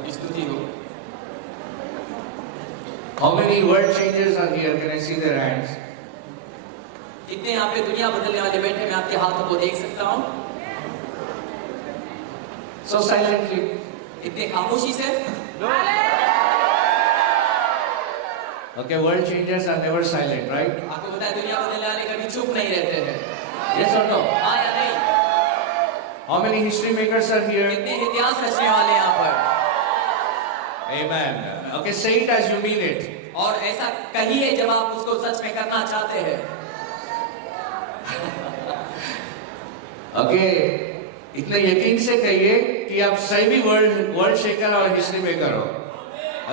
प्रभु की स्तुति हो। How many world changers are here? Can I see their hands? कितने यहाँ पे दुनिया बदलने वाले बैठे, मैं आपके हाथों को देख सकता हूँ। So silently. इतने खामोशी से। Okay, world changers are never silent, right? आपको पता है दुनिया बदलने वाले कभी चुप नहीं रहते हैं। Yes or no? हाँ या नहीं? How many history makers are here? कितने इतिहास रचने वाले यहाँ पर? Amen. Okay, say it as you mean it. और ऐसा कहिए जब आप उसको सच में करना चाहते हैं। Okay, इतने यकीन से कहिए कि आप सही भी वर्ल्ड शेकर और हिस्ट्री मेकर हो।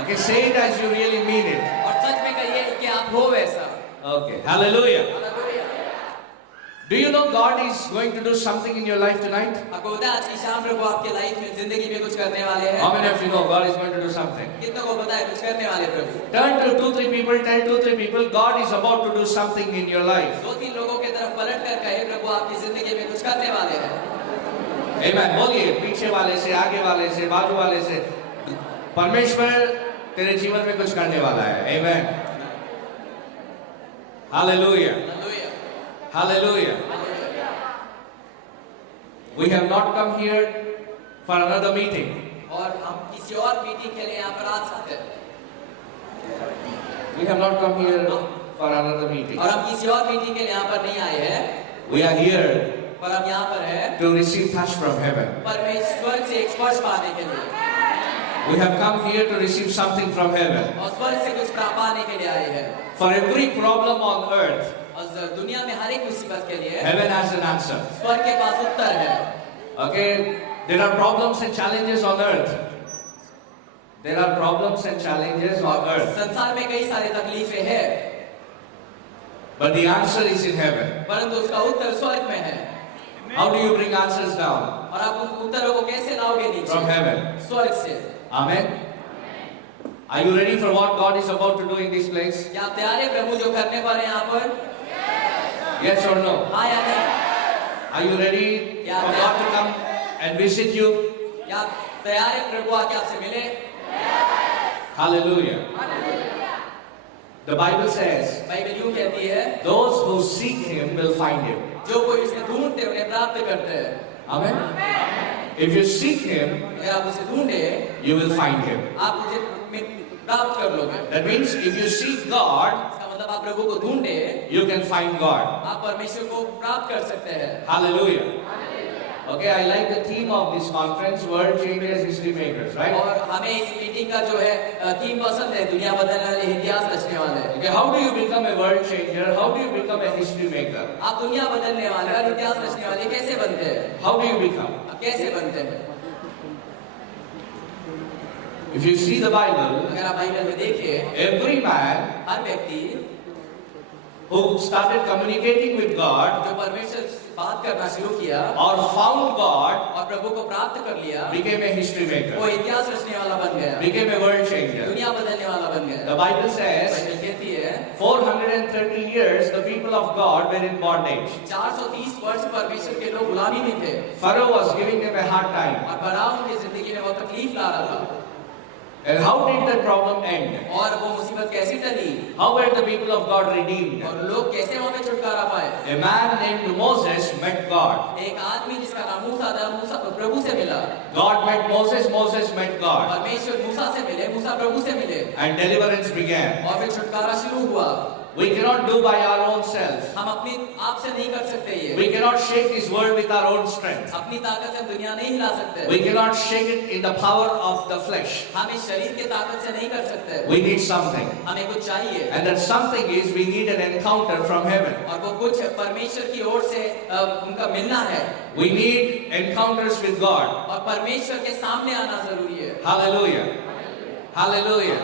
Okay, say it as you really mean it. और सच में कहिए कि आप हो वैसा। Okay, hallelujah. Do you know God is going to do something in your life tonight? आपको पता है आज की शाम प्रभु आपके लाइफ में जिंदगी में कुछ करने वाले हैं। How many of you know God is going to do something? कितनों को पता है कुछ करने वाले प्रभु? Turn to 2-3 people, tell 2-3 people, God is about to do something in your life. 2-3 लोगों के तरफ पलट कर कहे प्रभु आपकी जिंदगी में कुछ करने वाले हैं। Amen. बोलिए पीछे वाले से, आगे वाले से, बाजू वाले से, परमेश्वर तेरे जीवन में कुछ करने वाला है। Amen. Hallelujah. Hallelujah. We have not come here for another meeting. और हम किसी और मीटिंग के लिए यहाँ पर आ सकते हैं। We have not come here for another meeting. और हम किसी और मीटिंग के लिए यहाँ पर नहीं आए हैं। We are here पर हम यहाँ पर हैं to receive touch from heaven. परमेश्वर से एक स्पर्श पाने के लिए। We have come here to receive something from heaven. और स्वर्ग से कुछ प्राप्त पाने के लिए आए हैं। For every problem on earth, और दुनिया में हर एक मुसीबत के लिए heaven has an answer. स्वर्ग के पास उत्तर है। Okay, there are problems and challenges on earth. There are problems and challenges on earth. संसार में कई सारे तकलीफें हैं, But the answer is in heaven. परंतु उसका उत्तर स्वर्ग में है। How do you bring answers down? और आप उन उत्तरों को कैसे लाओगे नीचे? From heaven. स्वर्ग से। Amen. Are you ready for what God is about to do in this place? क्या आप तैयार हैं प्रभु जो करने वाले हैं यहाँ पर? Yes or no? हाँ या नहीं? Are you ready for God to come and visit you? क्या आप तैयार हैं प्रभु आके आपसे मिले? Hallelujah. The Bible says, Bible यूं कहती है, those who seek Him will find Him. जो कोई उसे ढूंढते हैं उन्हें प्राप्त करते हैं। Amen. If you seek Him, अगर आप उसे ढूंढे, you will find Him. आप उसे प्राप्त कर लोगे। That means if you seek God, इसका मतलब आप प्रभु को ढूंढे, you can find God. आप परमेश्वर को प्राप्त कर सकते हैं। Hallelujah. Okay, I like the theme of this conference, World Changers, History Makers, right? और हमें इस मीटिंग का जो है थीम पसंद है, दुनिया बदलने वाले, इतिहास रचने वाले। Okay, how do you become a world changer? How do you become a history maker? आप दुनिया बदलने वाले और इतिहास रचने वाले कैसे बनते हैं? How do you become? आप कैसे बनते हैं? If you see the Bible, अगर आप बाइबल में देखें, every man हर व्यक्ति who started communicating with God जो परमेश्वर से बात करना शुरू किया or found God और प्रभु को प्राप्त कर लिया, became a history वो maker, इतिहास रचने वाला बन गया, became a world changer. दुनिया बदलने वाला बन गया। The Bible says बाइबल कहती है 430 years the people of God were in bondage. 430 वर्ष परमेश्वर के लोग गुलामी में थे Pharaoh was giving them a hard time. और फराओ उनकी जिंदगी में बहुत तकलीफ ला रहा था। And how did that problem end? और वो मुसीबत कैसी टली How were the people of God redeemed? और लोग कैसे वहां में छुटकारा पाए? A man named Moses met God. एक आदमी जिसका नाम मूसा था, मूसा प्रभु से मिला। God met Moses, Moses met God. परमेश्वर मूसा से मिले, मूसा प्रभु से मिले And deliverance began. और फिर छुटकारा शुरू हुआ। We cannot do by our own self. हम अपनी आप से नहीं कर सकते ये। We cannot shake this world with our own strength. अपनी ताकत से दुनिया नहीं हिला सकते। We cannot shake it in the power of the flesh. हम इस शरीर के ताकत से नहीं कर सकते। We need something. हमें कुछ चाहिए। And that something is we need an encounter from heaven. और वो कुछ परमेश्वर की ओर से उनका मिलना है। We need encounters with God. और परमेश्वर के सामने आना जरूरी है। Hallelujah. Hallelujah.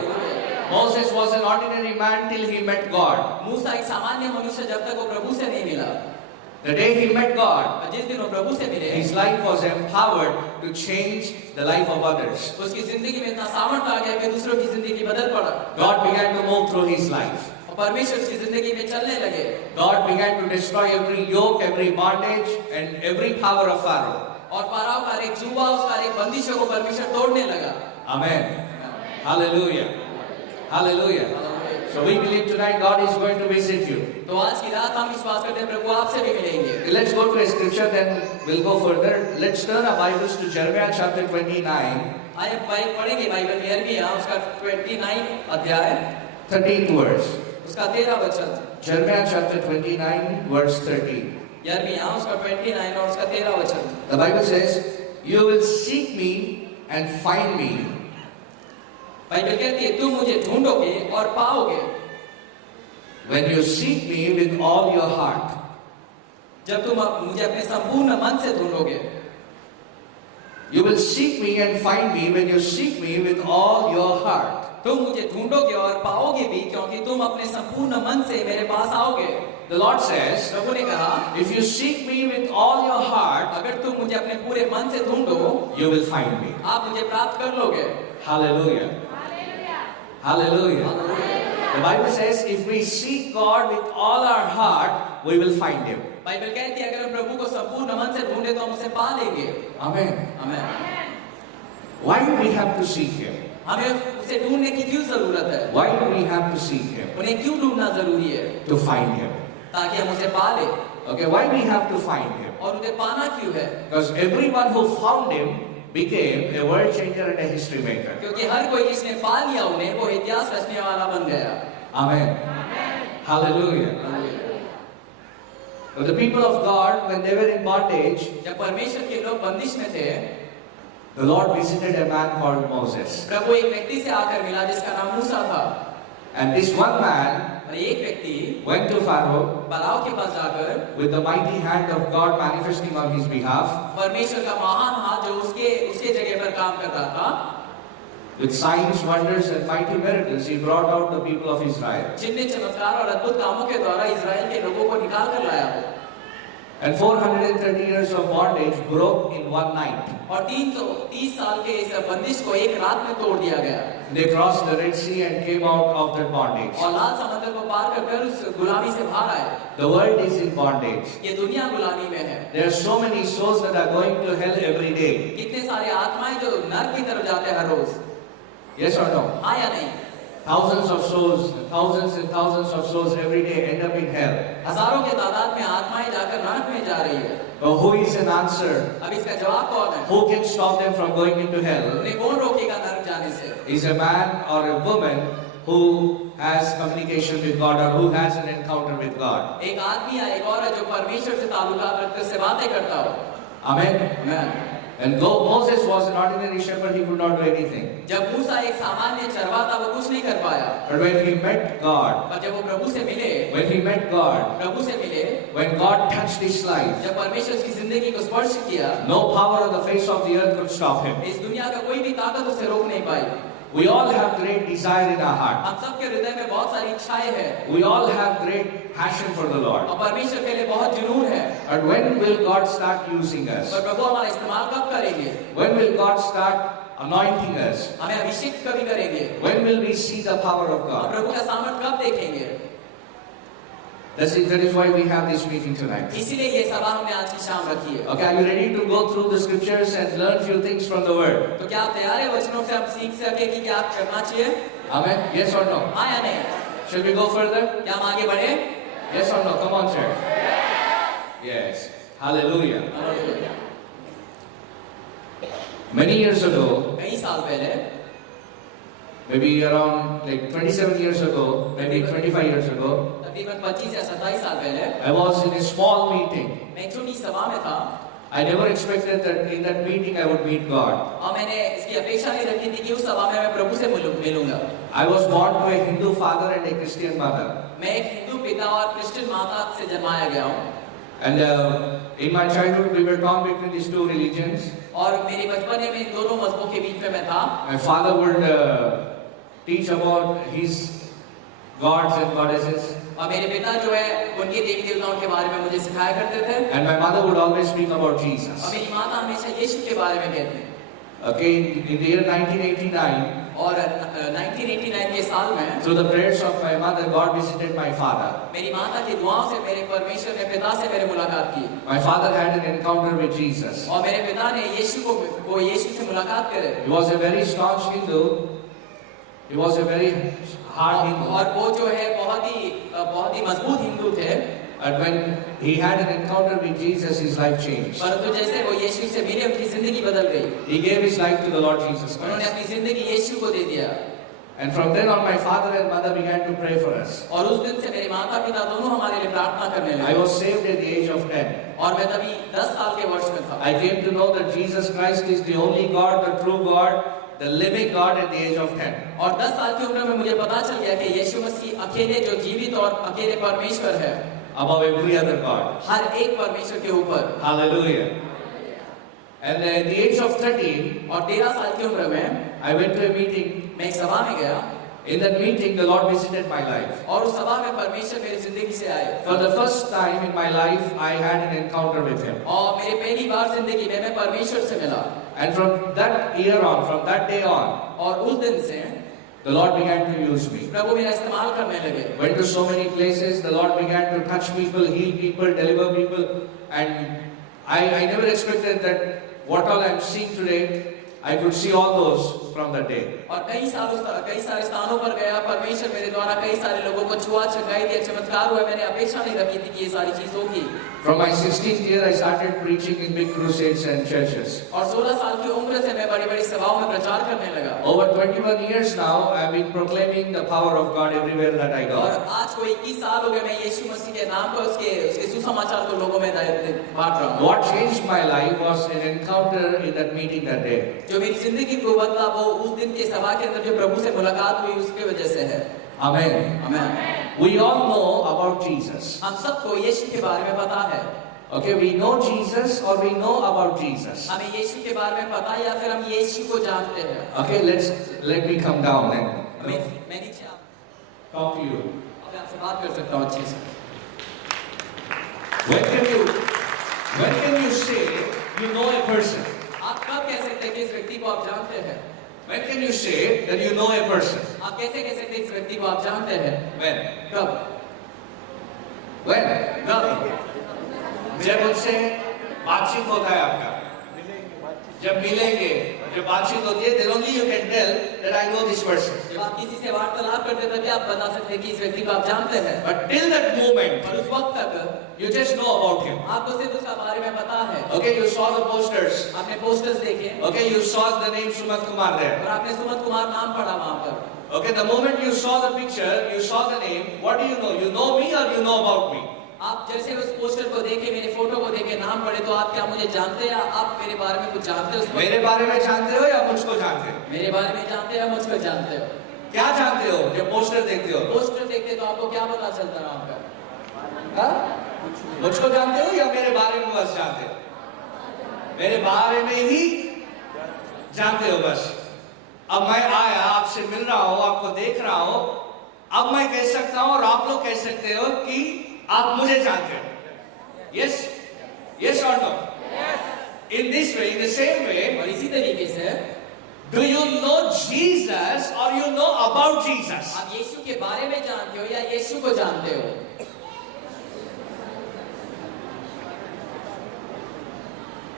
Moses was an ordinary man till he met God. मूसा एक सामान्य मनुष्य जब तक वो प्रभु से नहीं मिला। The day he met God, और जिस दिन वो प्रभु से मिले, his life was empowered to change the life of others. उसकी जिंदगी में इतना सामर्थ आ गया कि दूसरों की जिंदगी बदल पड़ा। God began to move through his life. और परमेश्वर उसकी जिंदगी में चलने लगे। God began to destroy every yoke, every bondage, and every power of Pharaoh. और फाराओ का एक जुआ, उसका एक बंदिशों को परमेश्वर तोड़ने लगा। Amen. Hallelujah. Hallelujah. So we believe tonight God is going to visit you. तो आज की रात हम विश्वास करते हैं प्रभु आपसे भी मिलेंगे. Let's go to a scripture, then we'll go further. Let's turn our Bibles to Jeremiah chapter 29. आइए पढ़ेंगे बाइबल में यिर्मयाह उसका 29 अध्याय 13th verse. उसका 13 वचन. Jeremiah chapter 29 verse 13. यिर्मयाह उसका 29 और उसका 13 वचन. The Bible says, "You will seek me and find me." Bible कहती है तुम मुझे ढूंढोगे और पाओगे. When you seek me with all your heart. जब तुम मुझे अपने संपूर्ण मन से ढूंढोगे. You will seek me and find me when you seek me with all your heart. तुम मुझे ढूंढोगे और पाओगे भी क्योंकि तुम अपने संपूर्ण मन से मेरे पास आओगे. The Lord says, प्रभु ने कहा, if you seek me with all your heart, अगर तुम मुझे अपने पूरे मन से ढूंढो, you will find me. आप मुझे प्राप्त कर लोगे. Hallelujah. Hallelujah. The Bible says, if we seek God with all our heart, we will find Him. Bible कहती है अगर हम प्रभु को संपूर्ण मन से ढूंढे तो हम उसे पा लेंगे. Amen. आमीन. Why do we have to seek Him? हमें उसे ढूंढने की क्यों जरूरत है? Why do we have to seek Him? उन्हें क्यों ढूंढना जरूरी है? To find Him. ताकि हम उसे पा ले. Okay, why we have to find Him? और उन्हें पाना क्यों है? Because everyone who found Him became a world changer and a history maker. क्योंकि हर कोई जिसने पा लिया उन्हें वो इतिहास रचने वाला बन गया. Amen. Hallelujah. But the people of God, when they were in bondage, जब परमेश्वर के लोग बंदिश में थे, the Lord visited a man called Moses. प्रभु एक व्यक्ति से आकर मिला जिसका नाम मूसा था. And this one man और एक व्यक्ति went to Pharaoh फराओ के पास जाकर with the mighty hand of God manifesting on his behalf, परमेश्वर का महान हाथ जो उसके जगह पर काम कर रहा था, with signs, wonders and mighty miracles, he brought out the people of Israel. जिनने चमत्कार और अद्भुत कामों के द्वारा इजराइल के लोगों को निकाल कर लाया वो. And 430 years of bondage broke in one night. और 330 साल के इस बंदिश को एक रात में तोड़ दिया गया. They crossed the Red Sea and came out of that bondage. और लाल समंदर को पार कर उस गुलामी से बाहर आए. The world is in bondage. ये दुनिया गुलामी में है. There are so many souls that are going to hell every day. कितने सारे आत्माएं जो नरक की तरफ जाते हैं हर रोज. Yes or no? हाँ या नहीं? Thousands of souls, thousands and thousands of souls every day end up in hell. हजारों के तादाद में आत्माएं जाकर नरक में जा रही है. But who is an answer? अब इसका जवाब कौन है? Who can stop them from going into hell? उन्हें कौन रोकेगा नरक जाने से? Is a man or a woman who has communication with God or who has an encounter with God. एक आदमी या एक औरत जो परमेश्वर से ताल्लुकात रखते उससे बातें करता हो. Amen. Amen. And though Moses was an ordinary shepherd, he could not do anything. जब मूसा एक सामान्य चरवा था वो कुछ नहीं कर पाया. But when he met God, पर जब वो प्रभु से मिले, when he met God, प्रभु से मिले, when God touched his life, जब परमेश्वर उसकी जिंदगी को स्पर्श किया, no power on the face of the earth could stop him. इस दुनिया का कोई भी ताकत उसे रोक नहीं पाई. We all have great desire in our heart. हम सबके हृदय में बहुत सारी इच्छाएं हैं. We all have great passion for the Lord. और परमेश्वर के लिए बहुत जुनून है. But when will God start using us? पर प्रभु हमारा इस्तेमाल कब करेंगे? When will God start anointing us? हमें अभिषेक कभी करेंगे? When will we see the power of और God? प्रभु का सामर्थ कब देखेंगे? That is why we have this meeting tonight. इसीलिए ये सभा हमने आज की शाम रखी है. Okay, are you ready to go through the scriptures and learn few things from the word? तो क्या आप तैयार हैं वचनों से हम सीख सके कि क्या करना चाहिए? Amen. Yes or no? हाँ या नहीं? Shall we go further? क्या हम आगे बढ़े? Yes or no? Come on, church. Yes. Hallelujah. Many years ago, कई साल पहले, maybe around like 27 years ago, maybe 25 years ago, तकरीबन 25 या 27 साल पहले, I was in a small meeting. मैं एक छोटी सभा में था. I never expected that in that meeting I would meet God. और मैंने इसकी अपेक्षा नहीं रखी थी कि उस सभा में मैं प्रभु से मिलूंगा. I was born to a Hindu father and a Christian mother. मैं एक हिंदू पिता और क्रिश्चियन माता से जन्माया गया हूँ. And in my childhood we were torn between these two religions. और मेरी बचपन में इन दोनों मजहबों के बीच में मैं था. My father would teach about his gods and goddesses. और मेरे पिता जो है उनके देवी देवताओं के बारे में मुझे सिखाया करते थे. And my mother would always speak about Jesus. और मेरी माता हमेशा यीशु के बारे में कहती. Okay, in the year 1989, और 1989 के साल में through the prayers of my mother, God visited my father. मेरी माता की दुआओं से मेरे परमेश्वर ने पिता से मेरे मुलाकात की My father had an encounter with Jesus. और मेरे पिता ने यीशु से मुलाकात करे। He was a very staunch Hindu. He was a very hard Hindu. और वो जो है बहुत ही मजबूत हिंदू थे। And when he had an encounter with Jesus, his life changed. परंतु जैसे वो यीशु से मिले उनकी जिंदगी बदल गई। He gave his life to the Lord Jesus उन्होंने Christ. अपनी जिंदगी यीशु को दे दिया। And from then on, my father and mother began to pray for us. और उस दिन से मेरे माता पिता दोनों हमारे लिए प्रार्थना करने I लगे। was saved at the age of 10. और मैं तभी 10 साल के वर्ष में था। I came to know that Jesus Christ is the only God, the true God, the living God at the age of 10. और 10 साल की उम्र में मुझे पता चल गया कि यीशु मसीह अकेले जो जीवित और अकेले परमेश्वर है, Above every other God. हर एक परमेश्वर के ऊपर। Hallelujah. And at the age of 13, और 13 साल की उम्र में I went to a meeting. मैं एक सभा में गया In that meeting, the Lord visited my life. और उस सभा में परमेश्वर मेरी जिंदगी से आए। For the first time in my life, I had an encounter with Him. और मेरी पहली बार जिंदगी में मैं परमेश्वर से मिला। And from that year on, from that day on, और उस दिन से the Lord began to use me. प्रभु मेरा इस्तेमाल करने लगे। Went to so many places, the Lord began to touch people, heal people, deliver people. And I never expected that what all I'm seeing today, I could see all those from that day. और कई सारे स्थानों पर गया, परमेश्वर मेरे द्वारा कई सारे लोगों को छुआ, चंगाई दिया, चमत्कार हुआ। मैंने अपेक्षा नहीं रखी थी कि ये सारी चीज होगी। From my 16th year, I started preaching in big crusades and churches. और 16 साल की उम्र से मैं बड़ी-बड़ी सभाओं में प्रचार करने लगा। Over 21 years now, I've been proclaiming the power of God everywhere that I और go. आज को 21 साल हो गए मैं यीशु मसीह के नाम पर उसके सुसमाचार को लोगों में बांट रहा हूँ। What changed my life was an encounter in that meeting that day. जो मेरी जिंदगी को बदला वो उस दिन के सभा के अंदर जो प्रभु से मुलाकात हुई उसके वजह से है। Amen. आमीन। We all know about Jesus. हम सबको यीशु के बारे में पता है। Okay, we know Jesus or we know about Jesus. हमें यीशु के बारे में पता है या फिर हम यीशु को जानते हैं। Okay, let me come down and मैं नीचे talk to you. अब आपसे बात कर सकता हूँ अच्छे से। When can you say you know a person? आप कब कह सकते हैं कि इस व्यक्ति को आप जानते हैं? When can you say that you know a person? आप कैसे कह सकते हैं इस व्यक्ति को आप जानते हैं? When? कब? कब? जब उनसे बातचीत होता है आपका, जब मिलेंगे, जब बातचीत होती है, then only you can tell that I know this person. जब आप किसी से वार्तालाप करते हैं तभी आप बता सकते हैं कि इस व्यक्ति को आप जानते हैं। But till that moment, और उस वक्त तक you just know about him. आपको सिर्फ उसका बारे में पता है। Okay, you saw the posters. आपने पोस्टर्स देखे Okay, you saw the name Sumat Kumar there. और आपने सुमंत कुमार नाम पढ़ा वहाँ पर। Okay, the moment you saw the picture, you saw the name, what do you know? You know me or you know about me? आप जैसे उस poster को देखे, मेरे फोटो को देखे, नाम पढ़े तो आप क्या मुझे जानते हैं या आप मेरे बारे में कुछ जानते हो? मेरे बारे में जानते हो या मुझको जानते हो? मेरे बारे में जानते हैं या मुझको जानते हो? क्या जानते हो जब पोस्टर देखते हो? पोस्टर देखते तो आपको क्या पता चलता है वहाँ पर? हाँ? मुझको जानते हो या मेरे बारे में बस जानते हो? मेरे बारे में ही जानते हो बस। अब मैं आया, आपसे मिल रहा हूँ, आपको देख रहा हूँ, अब मैं कह सकता हूँ और आप लोग कह सकते हो कि आप मुझे जानते हो। Yes? Yes or no? Yes. In this way, in the same way, और इसी तरीके से do you know Jesus or you know about Jesus? आप यीशु के बारे में जानते हो या यीशु को जानते हो?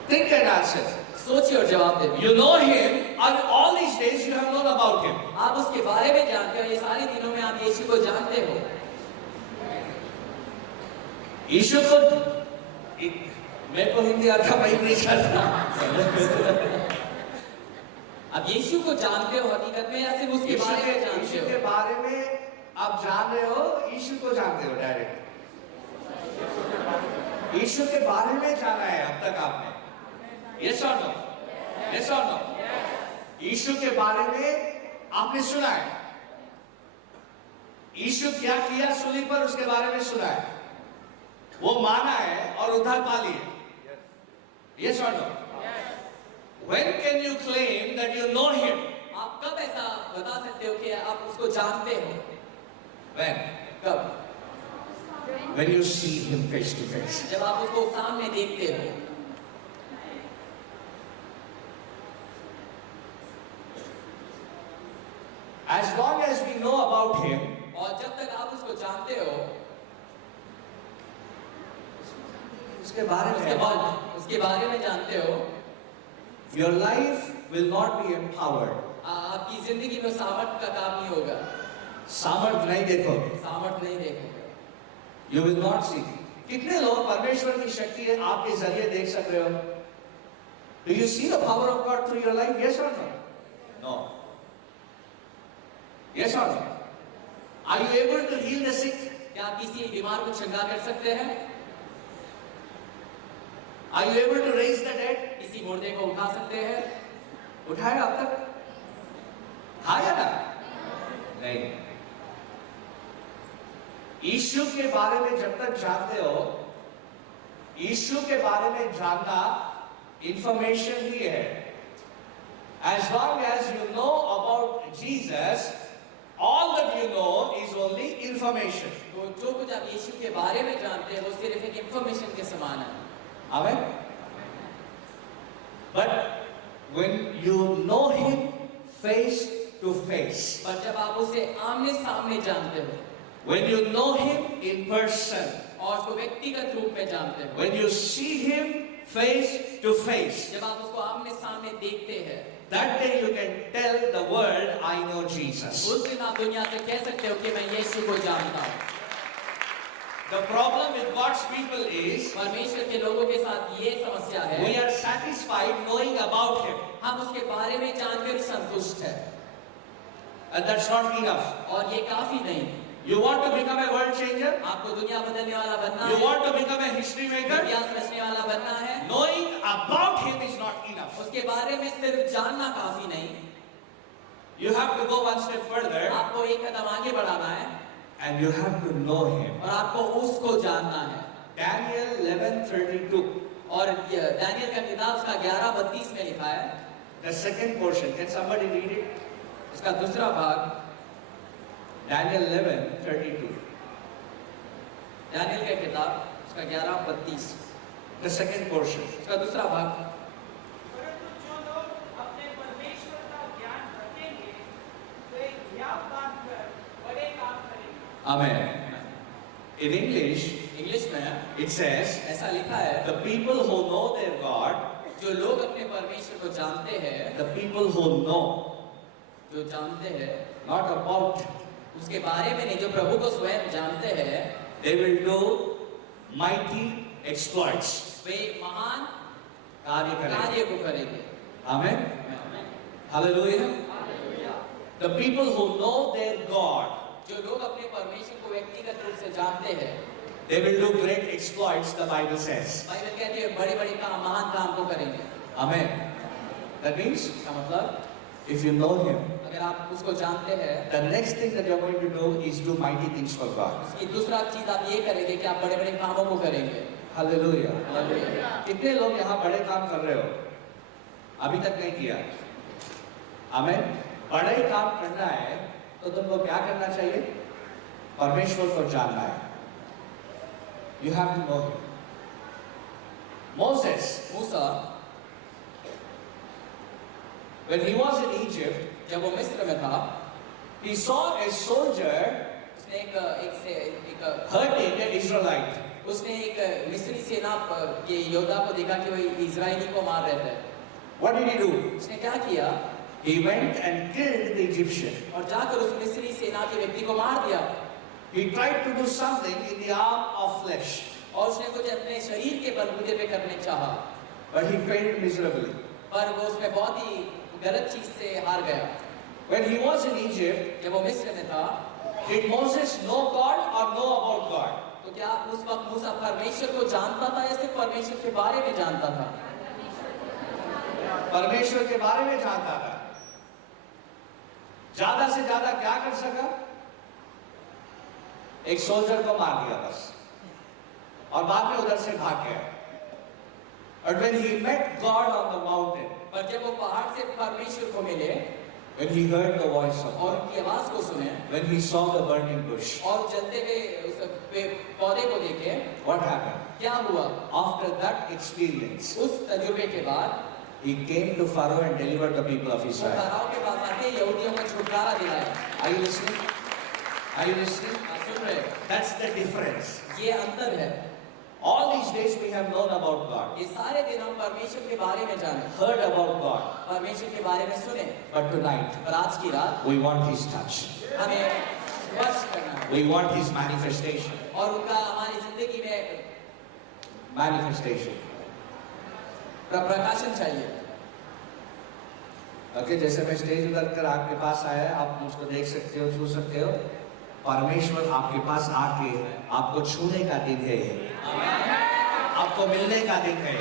Think and answer. सोचिए और जवाब दे। You know him, and all these days you have known about him. आप उसके बारे में जानते हो, ये सारे दिनों में आप यीशु को जानते हो। यीशु को मेरे को हिंदी आता, मैं प्रीच करता। अब यीशु को जानते हो हकीकत में या सिर्फ उसके बारे में जानते यीशु हो? के बारे में आप जान रहे हो, यीशु को जानते हो डायरेक्ट। यीशु के बारे में जाना है अब तक आपने। Yes or no? Yes or no? यीशु के बारे में आपने सुना है। यीशु क्या किया सूली पर, उसके बारे में सुना है, वो माना है और उद्धार पा लिए। Yes or no? When can you claim that you know him? आप कब ऐसा बता सकते हो कि आप उसको जानते हो? When? कब? When you see him face to face. जब आप उसको सामने देखते हो। as long as we know about him, और जब तक आप उसको जानते हो, उसके बारे में जानते हो, your life will not be empowered. आपकी जिंदगी में सामर्थ का काम नहीं होगा, सामर्थ नहीं देखोगे, सामर्थ नहीं देखोगे, you will not see. कितने लोग परमेश्वर की शक्ति है आपके जरिए देख सक रहे हो? Do you see the power of God through your life? Yes or no? No. Yes or no? Are you able to heal the sick? क्या आप किसी बीमार को चंगा कर सकते हैं? Are you able to raise the dead? किसी मुर्दे को उठा सकते हैं? उठाया अब तक? हाँ या ना? नहीं। यीशु के बारे में जब तक जानते हो, यीशु के बारे में जानना इंफॉर्मेशन ही है। As long as you know about Jesus, all that you know is only information. तो जो कुछ आप यीशु के बारे में जानते हैं वो सिर्फ एक इंफॉर्मेशन के समान है। Amen. But when you know him face to face, पर जब आप उसे आमने सामने जानते हो, when you know him in person, और उसको व्यक्तिगत रूप में जानते हो, when you see him face to face, जब आप उसको आमने सामने देखते हैं, that day you can tell the world, I know Jesus. उस दिन आप दुनिया से कह सकते हो कि मैं यीशु को जानता हूँ। The problem with God's people is परमेश्वर के लोगों के साथ ये समस्या है, we are satisfied knowing about him, हम उसके बारे में जानकर संतुष्ट हैं, and that's not enough. और ये काफी नहीं। You want to become a world changer? आपको दुनिया बदलने वाला बनना You है, want to become a history maker? इतिहास रचने वाला बनना है, Knowing about him is not enough. उसके बारे में सिर्फ जानना काफी नहीं, You have to go one step further, आपको एक कदम आगे बढ़ाना है, and you have to know him. और आपको उसको जानना है। Daniel 11:32, और दानियल का किताब उसका 11:32 में लिखा है, the second portion. Can somebody read it? उसका दूसरा भाग, Daniel 11:32, दानियल का किताब उसका 11:32, the second portion. उसका दूसरा भाग। परंतु जो लोग अपने परमेश्वर का ज्ञान रखेंगे वे ज्ञान बांधकर बड़े काम करेंगे। Amen. In English, इंग्लिश में it says, ऐसा लिखा है, the people who know their God, जो लोग अपने परमेश्वर को जानते हैं, the people who know, जो जानते हैं, not about, उसके बारे में नहीं, जो प्रभु को स्वयं जानते हैं, they will do mighty exploits. वे महान कार्य करेंगे। कार्य को करेंगे। Amen. Hallelujah. The people who know their God, जो लोग अपने परमेश्वर को व्यक्तिगत रूप से जानते हैं, they will do great exploits, the Bible says. Bible कहती है बड़े-बड़े काम, महान काम को करेंगे। Amen. That means, इसका मतलब if you know him, अगर आप उसको जानते हैं, the next thing that you're going to do is do mighty things for God. उसकी दूसरा चीज आप ये करेंगे कि आप बड़े-बड़े कामों को करेंगे। Hallelujah. हालेलुया। कितने लोग यहाँ बड़े काम कर रहे हो? अभी तक नहीं किया। Amen. बड़े काम करना है तो तुमको क्या करना चाहिए? परमेश्वर को जानना है। You have to know him. Moses, Musa when he was in Egypt, जब वो मिस्र में था, he saw a soldier उसने एक hurting an Israelite. उसने एक मिस्री सेना के योद्धा को देखा कि वो इजरायली को मार रहे थे। What did he do? उसने क्या किया? He went and killed the Egyptian. और जाकर उस मिस्री सेना के व्यक्ति को मार दिया। He tried to do something in the arm of flesh, और उसने कुछ अपने शरीर के बलबूते पे करने चाहा, but he failed miserably. पर वो उसमें बहुत ही गलत चीज से हार गया। When he was in Egypt, जब वो मिस्र में था, did Moses know God or know about God? तो क्या उस वक्त मूसा परमेश्वर को जानता था या सिर्फ परमेश्वर के बारे में जानता था? परमेश्वर के बारे में जानता था। ज्यादा से ज्यादा क्या कर सका? एक सोल्जर को मार दिया बस, और बाद में उधर से भाग गया। But when he met God on the mountain, पर जब वो पहाड़ से परमेश्वर को मिले when he heard the voice of और God, उनकी आवाज को सुने when he saw the burning bush, और जलते हुए उस पौधे को देखे, what happened? क्या हुआ? After that experience, उस तजुर्बे के बाद he came to Pharaoh and delivered the people of वो Israel. फराओ के पास आके यहूदियों को छुटकारा दिलाया। Are you listening? Are you listening? आप सुन रहे हैं? That's the difference. ये अंतर है। All these days we have known about God, इस सारे दिन हम परमेश्वर के बारे में जाने, heard about God, परमेश्वर के बारे में सुने, but tonight पर आज की रात we want His touch. हमें स्पर्श करना है We want His manifestation. और उनका हमारी जिंदगी में Manifestation. प्रकाशन चाहिए। ओके, जैसे मैं स्टेज उतर कर आपके पास आया, आप मुझको देख सकते हो, छू सकते हो। परमेश्वर आपके पास आके आपको छूने का दिन है, आपको मिलने का दिन है।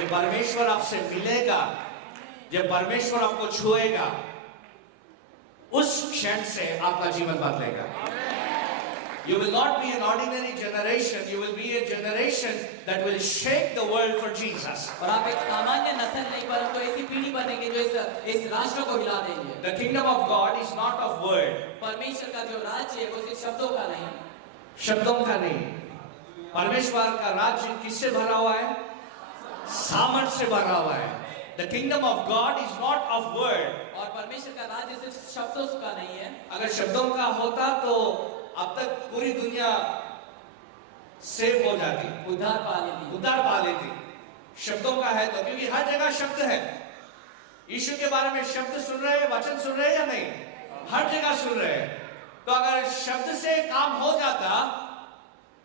ये परमेश्वर आपसे मिलेगा, जब परमेश्वर आपको छुएगा, उस क्षण से आपका जीवन बदलेगा। You will not be an ordinary generation, you will be a generation that will shake the world for Jesus. और आप एक सामान्य नस्ल नहीं परंतु ऐसी पीढ़ी बनेंगे जो इस राष्ट्र को हिला देंगे। The kingdom of God is not of word. परमेश्वर का जो राज्य है वो सिर्फ शब्दों का नहीं, शब्दों का नहीं। परमेश्वर का राज्य किससे भरा हुआ है? सामर्थ से भरा हुआ है। The kingdom of God is not of word. और परमेश्वर का राज्य सिर्फ शब्दों का नहीं है। अगर शब्दों का होता तो अब तक पूरी दुनिया सेव हो जाती, उद्धार पा लेती। उद्धार पा लेती। शब्दों का है तो, क्योंकि हर जगह शब्द है। यीशु के बारे में शब्द सुन रहे हैं, वचन सुन रहे हैं या नहीं? हर जगह सुन रहे हैं। तो अगर शब्द से काम हो जाता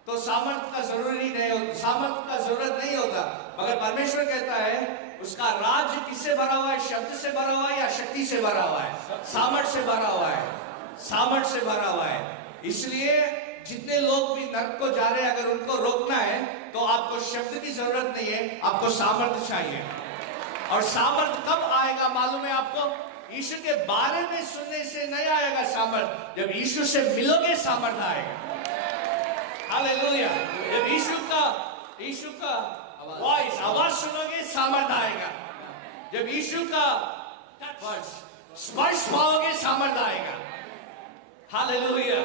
तो सामर्थ का जरूरी नहीं होता, सामर्थ का जरूरत नहीं होता। मगर परमेश्वर कहता है उसका राज्य किससे भरा हुआ है? शब्द से भरा हुआ है या शक्ति से भरा हुआ है? सामर्थ से भरा हुआ है, सामर्थ से भरा हुआ है। इसलिए जितने लोग भी नरक को जा रहे हैं, अगर उनको रोकना है तो आपको शब्द की जरूरत नहीं है, आपको सामर्थ चाहिए। और सामर्थ कब आएगा मालूम है आपको? यीशु के बारे में सुनने से नहीं आएगा सामर्थ, जब यीशु से मिलोगे सामर्थ आएगा। हालेलुया। जब यीशु का वॉइस, आवाज सुनोगे सामर्थ आएगा। जब यीशु का स्पर्श पाओगे सामर्थ आएगा। Hallelujah.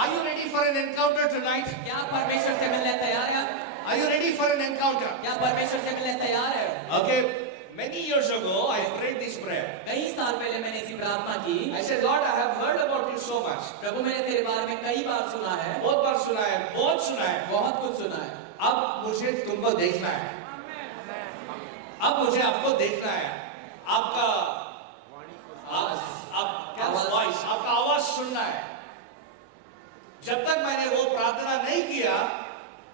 Are you ready for an encounter tonight? क्या परमेश्वर से मिलने तैयार हैं आप? Are you ready for an encounter? क्या परमेश्वर से मिलने तैयार है? Okay, many years ago I prayed this prayer. कई साल पहले मैंने इसी प्रार्थना की। I said, Lord, I have heard about you so much. प्रभु मैंने तेरे बारे में कई बार सुना है, बहुत बार सुना है, बहुत सुना है। बहुत कुछ सुना है। अब मुझे तुमको देखना है। अब मुझे आपको देखना है। आपका वॉइस, आपका आवाज सुनना है। जब तक मैंने वो प्रार्थना नहीं किया,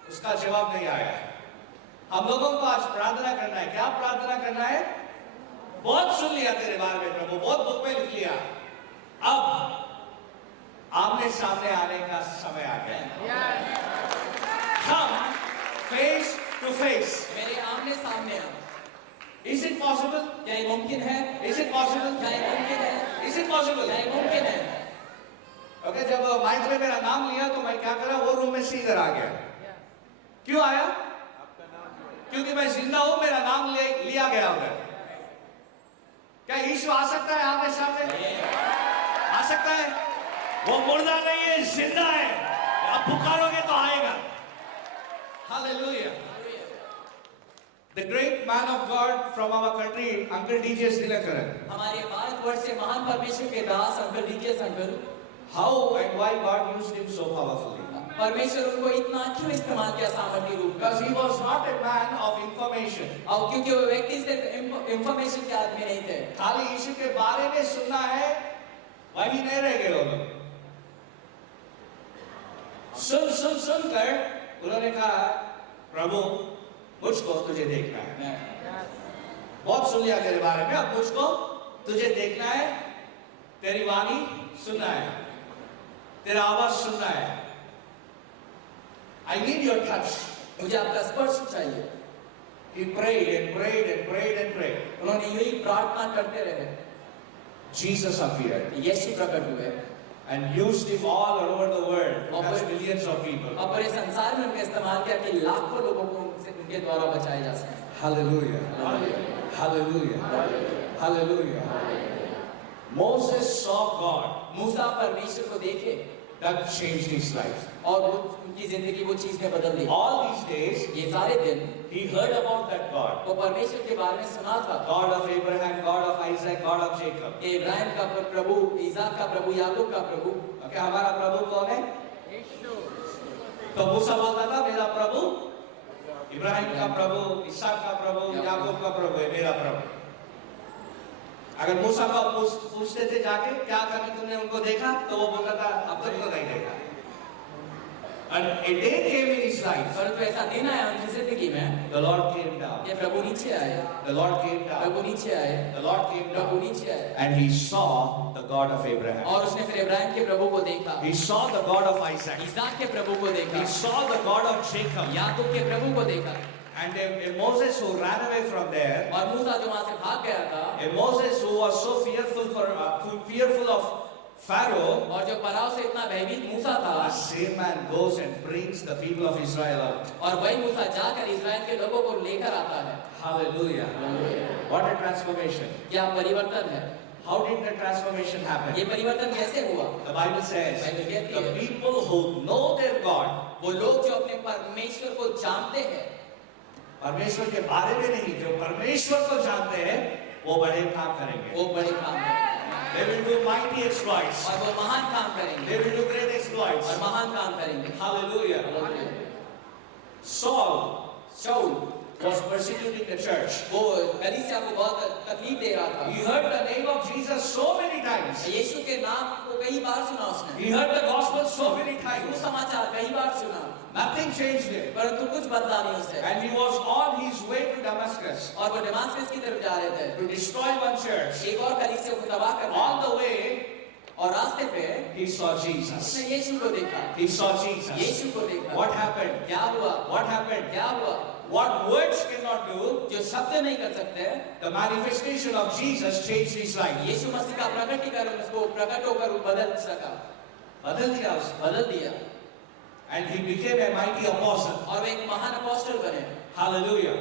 उसका जवाब नहीं आया। हम लोगों को आज प्रार्थना करना है। क्या प्रार्थना करना है? बहुत सुन लिया तेरे बारे में प्रभु, बहुत बुक में लिख लिया। अब आमने सामने आने का समय आ गया। हम फेस टू फेस, मेरे आमने सामने आओ। Is it possible? क्या ये मुमकिन है? Is it possible? क्या ये मुमकिन है? Is it possible? क्या ये मुमकिन है? ओके, जब माइक में मेरा नाम लिया तो मैं क्या करा, वो रूम में से इधर आ गया। क्यों आया? क्योंकि मैं जिंदा हूं, मेरा नाम लिया गया उधर। क्या यीशु आ सकता है आपके सामने? आ सकता है। वो मुर्दा नहीं है, जिंदा है। आप पुकारोगे तो आएगा। Hallelujah. The great man of God from our country, Uncle D.J. Dilakaran. हमारे भारतवर्ष से महान परमेश्वर के दास uncle DJ uncle, How and why God used him so powerfully? परमेश्वर उनको इतना क्यों इस्तेमाल किया सामर्थ्य रूप में? Because he was not a man of information. और क्योंकि वो व्यक्ति सिर्फ इंफॉर्मेशन के आदमी नहीं थे। खाली यीशु के बारे में सुनना है, वही नहीं रह गए लोग। सुन कर उन्होंने कहा, प्रभु मुझको तुझे देखना है। बहुत सुन लिया तेरे बारे में, अब मुझको तुझे देखना है, तेरी वाणी सुनना है, तेरा आवाज सुनना है। I need your touch. मुझे आपका स्पर्श चाहिए। He prayed and prayed and prayed and prayed. उन्होंने यही प्रार्थना करते रहे। Jesus appeared यीशु प्रकट हुए and used him all over the world to touch और millions of people. और पूरे संसार में उनका इस्तेमाल किया कि लाखों लोगों को उनके द्वारा बचाया जा सके। Hallelujah. Hallelujah. Hallelujah. Moses saw God. मूसा परमेश्वर को देखे, that changed his life. और वो उनकी जिंदगी वो चीज ने बदल दी। All these days, ये सारे दिन he heard about that God. वो परमेश्वर के बारे में सुना था। God of Abraham, God of Isaac, God of Jacob. ये इब्राहिम का प्रभु, इसाक का प्रभु, याकूब का प्रभु। Okay, हमारा प्रभु कौन है? तो मूसा बोलता था मेरा प्रभु इब्राहिम का प्रभु, इसहाक का प्रभु, याकूब का प्रभु है मेरा प्रभु। अगर मूसा को पूछते थे जाके क्या कभी तुमने उनको देखा, तो वो बोलता था अब तक तो नहीं देखा। And a day came in his life. परंतु ऐसा दिन आया उनकी जिंदगी में, The Lord came down. ये प्रभु नीचे आए, The Lord came Prabhu down. नीचे आए, The Lord came Prabhu down. नीचे आए। And he saw the God of Abraham. और उसने फिर इब्राहिम के प्रभु को देखा, He saw the God of Isaac. Isaac के प्रभु को देखा, He saw the God of Jacob. याकूब के प्रभु को देखा। And a Moses who ran away from there, और मूसा जो वहां से भाग गया था, a Moses who was so fearful of Pharaoh, और जो फराव से इतना भयभीत मूसा था, the same man goes and brings the people of Israel out. और वही मूसा जाकर इस्राएल के लोगों को लेकर आता है। Hallelujah. What a transformation. क्या परिवर्तन है? How did the transformation happen? ये परिवर्तन कैसे हुआ? The Bible says, Bible कहती the है, people who know their God, वो लोग जो अपने परमेश्वर को जानते हैं, परमेश्वर के बारे में नहीं, जो परमेश्वर को जानते हैं, वो बड़े काम करेंगे। वो बड़े काम करेंगे, They will do mighty exploits. और वो महान काम करेंगे, They will do great exploits. और महान काम करेंगे। Hallelujah. Saul Saul was persecuting the church. वो कलीसिया को बहुत तकलीफ दे रहा था। He heard the name of Jesus so many times. यीशु के नाम को कई बार सुना उसने, He heard the gospel so many times. सुसमाचार कई बार सुना, Nothing changed him. परंतु कुछ बदला नहीं उससे। And he was on his way to Damascus और वो दमास्कस की तरफ जा रहे थे, to destroy one church. एक और कलीसिया को तबाह करने। On the way, और रास्ते पे he saw Jesus. उसने यीशु को देखा, He saw Jesus. यीशु को देखा। What happened? क्या हुआ? What happened? क्या हुआ? What words cannot do, जो शब्द नहीं कर सकते, the manifestation of Jesus changed his life. यीशु मसीह का प्रकटीकरण उसको प्रकट होकर वो बदल सका, बदल दिया उसने. बदल दिया, And he became a mighty apostle. और वे एक महान अपोस्टल बने। Hallelujah.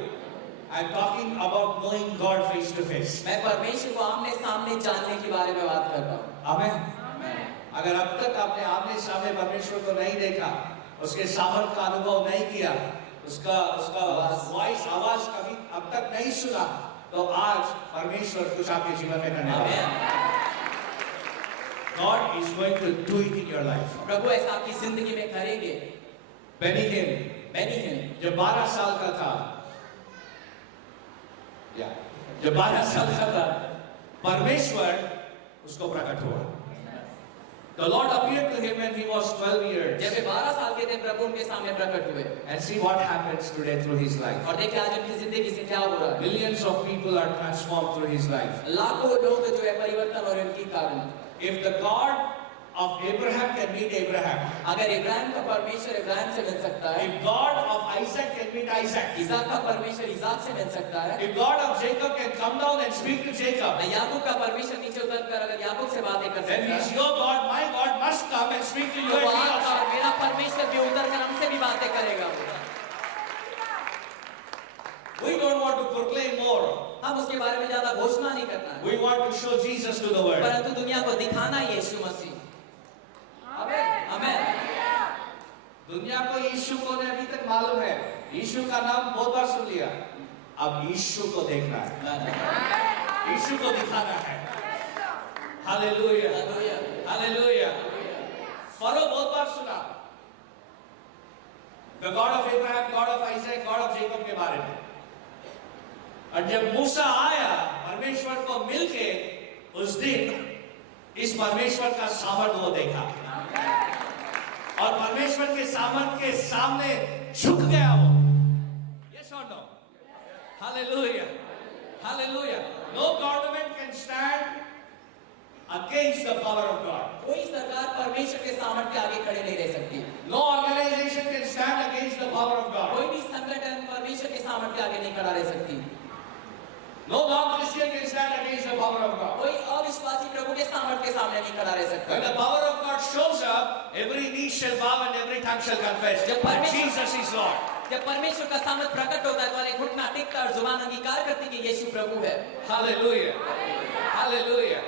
I'm talking about knowing God face to face. मैं परमेश्वर को आमने सामने जानने के बारे में बात कर रहा हूँ। आमेन. अगर अब तक आपने आमने सामने परमेश्वर को नहीं देखा, उसके सामर्थ का अनुभव नहीं किया, उसका वॉइस आवाज कभी अब तक नहीं सुना, तो आज परमेश्वर कुछ आपके जीवन में करने वाला है. God is going to do it in your life. प्रभु ऐसा आपकी जिंदगी में करेंगे। बेनी हिन जब 12 साल का था, जब 12 साल का था, परमेश्वर उसको प्रकट हुआ. The Lord appeared to him when he was 12 years. जब वे 12 साल के थे, प्रभु उनके सामने प्रकट हुए। And see what happens today through his life. और देखिए आज उनकी जिंदगी से क्या हो रहा है। Millions of people are transformed through his life. लाखों लोग जो है परिवर्तन और इनकी कारण। If the God of Abraham can meet Abraham, अगर इब्राहिम का परमेश्वर इब्राहिम से मिल सकता है, if God of Isaac can meet Isaac, Isaac का परमेश्वर इसाक से मिल सकता है, if God of Jacob can come down and speak to Jacob, याकूब का परमेश्वर नीचे उतर कर अगर याकूब से बातें कर then सकता he's है, your God, my God must come and speak to you तो and वो me आपका और also. मेरा परमेश्वर भी उतर कर हमसे भी बातें करेगा। We don't want to proclaim more. हम उसके बारे में ज्यादा घोषणा नहीं करना है, We want to show Jesus to the world. परंतु दुनिया को दिखाना है यीशु मसीह। आमेन। दुनिया को यीशु को अभी तक मालूम है, यीशु का नाम बहुत बार सुन लिया, अब यीशु को देखना है, यीशु को दिखाना है. Hallelujah, hallelujah. फरो बहुत बार सुना, The God of Abraham, God of Isaac, God of Jacob के बारे में. और जब मूसा आया परमेश्वर को मिलके, उस दिन इस परमेश्वर का सामर्थ वो देखा और परमेश्वर के सामर्थ के सामने झुक गया वो. Yes or no? Hallelujah, hallelujah. No government can stand against the power of God. कोई सरकार परमेश्वर के सामर्थ्य के आगे खड़े नहीं रह सकती। No organization can stand against the power of God. कोई भी संगठन परमेश्वर के सामर्थ्य के आगे नहीं खड़ा रह सकती। No non-Christian can stand against the power of God. कोई अविश्वासी प्रभु के सामर्थ्य के सामने नहीं खड़ा रह सकता। When the power of God shows up, every knee shall bow and every tongue shall confess that Jesus is Lord. जब परमेश्वर का सामर्थ्य प्रकट होता है तो एक घुटना टेकता है और जुबान अंगीकार करती है कि यीशु प्रभु है। Hallelujah, hallelujah.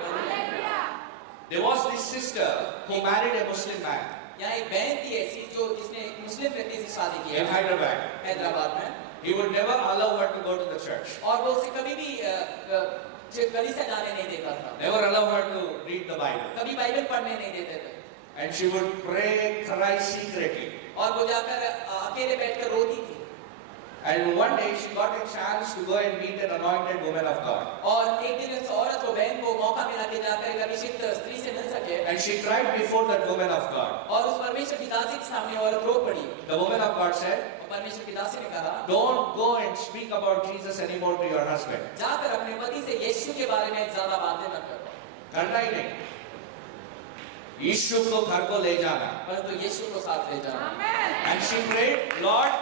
There was this sister who married a Muslim man. यहाँ एक बहन थी ऐसी जो जिसने एक मुस्लिम व्यक्ति से शादी की in है Hyderabad. हैदराबाद में, He would never allow her to go to the church. और वो उसे कभी भी कलीसिया जाने नहीं देता था, Never allow her to read the Bible. कभी बाइबल पढ़ने नहीं देते थे, And she would pray thrice secretly. और वो जाकर अकेले बैठकर रोती थी। And one day she got a chance to go and meet an anointed woman of God. और एक दिन उस औरत को, बहन को मौका मिला कि जाकर एक अभिषिक्त स्त्री से मिल सके, And she cried before that woman of God. और उस परमेश्वर की दासी के सामने औरत रो पड़ी। The woman of God said, और परमेश्वर की दासी ने कहा, don't go and speak about Jesus anymore to your husband. जाकर अपने पति से यीशु के बारे में ज्यादा बातें न करो, करना ही नहीं। यीशु को घर को ले जाना। परंतु यीशु को साथ ले जाना। And she prayed, Lord,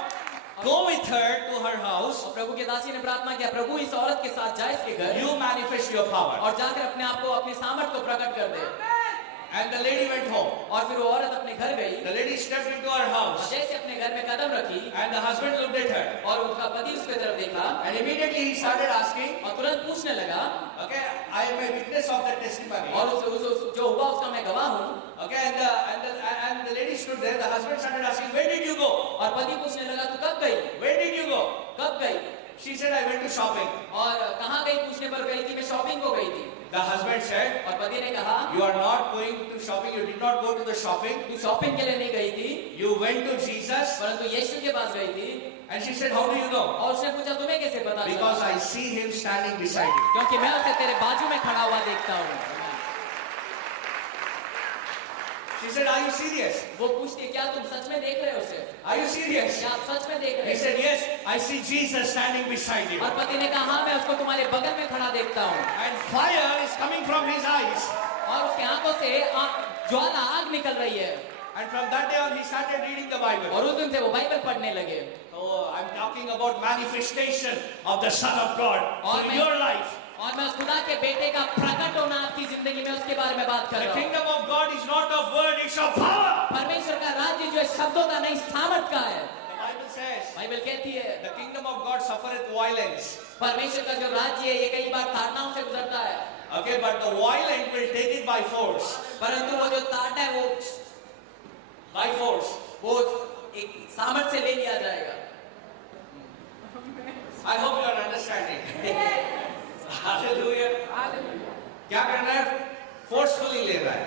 go with her to her house. और प्रभु की दासी ने प्रार्थना किया, प्रभु इस औरत के साथ जा इसके घर, You manifest your power. और जाकर अपने आप को, अपनी सामर्थ को प्रकट कर दे। And the lady went home. और फिर वो औरत अपने घर गई, The lady stepped into her house. जैसे अपने घर में कदम रखी, And the husband looked at her. और उनका पति उसके तरफ देखा, And immediately he started asking, और तुरंत पूछने लगा, okay, I am a witness of that testimony. और जो हुआ उसका मैं गवाह हूँ। Okay, and the lady stood there. The husband started asking, where did you go? और पति पूछने लगा, तू कब गई? Where did you go? कब गई? She said, I went to shopping. और कहाँ गई? पूछने पर गई थी, मैं शॉपिंग को गई थी। The husband said, और पति ने कहा, you are not going to shopping. You did not go to the shopping. तू शॉपिंग के लिए नहीं गई थी, You went to Jesus. परंतु यीशु के पास गई थी। And she said, how do you know? और उसने पूछा, तुम्हें कैसे पता Because चला? I see him standing beside you. क्योंकि मैं उसे तेरे बाजू में खड़ा हुआ देखता हूँ। She said, are you serious? वो पूछती, क्या तुम सच में देख रहे हो उसे? Are you serious? क्या आप सच में देख रहे He हो? said, yes, I see Jesus standing beside you. और पति ने कहा, हाँ मैं उसको तुम्हारे बगल में खड़ा देखता हूँ। And fire is coming from his eyes. और उसके आंखों से ज्वाला, आग निकल रही है। And from that day on, he started reading the Bible. और उस दिन से वो बाइबल पढ़ने लगे। Oh, I'm talking about manifestation of the Son of God in your life. और मैं उस खुदा के बेटे का प्रकट होना आपकी जिंदगी में, उसके बारे में बात कर The रहा हूँ। kingdom of God is not of word, it's of power. परमेश्वर का राज्य जो है शब्दों का नहीं, सामर्थ का है। The Bible says, बाइबल कहती है, the kingdom of God suffereth violence. परमेश्वर का जो राज्य है ये कई बार ताड़नाओं से गुजरता है, Okay, but the violent will take it by force. परंतु वो जो ताड़ना है वो By force. एक सामर्थ से ले लिया जाएगा। I hope you are understanding. Hallelujah. क्या करना है? Forcefully लेना है।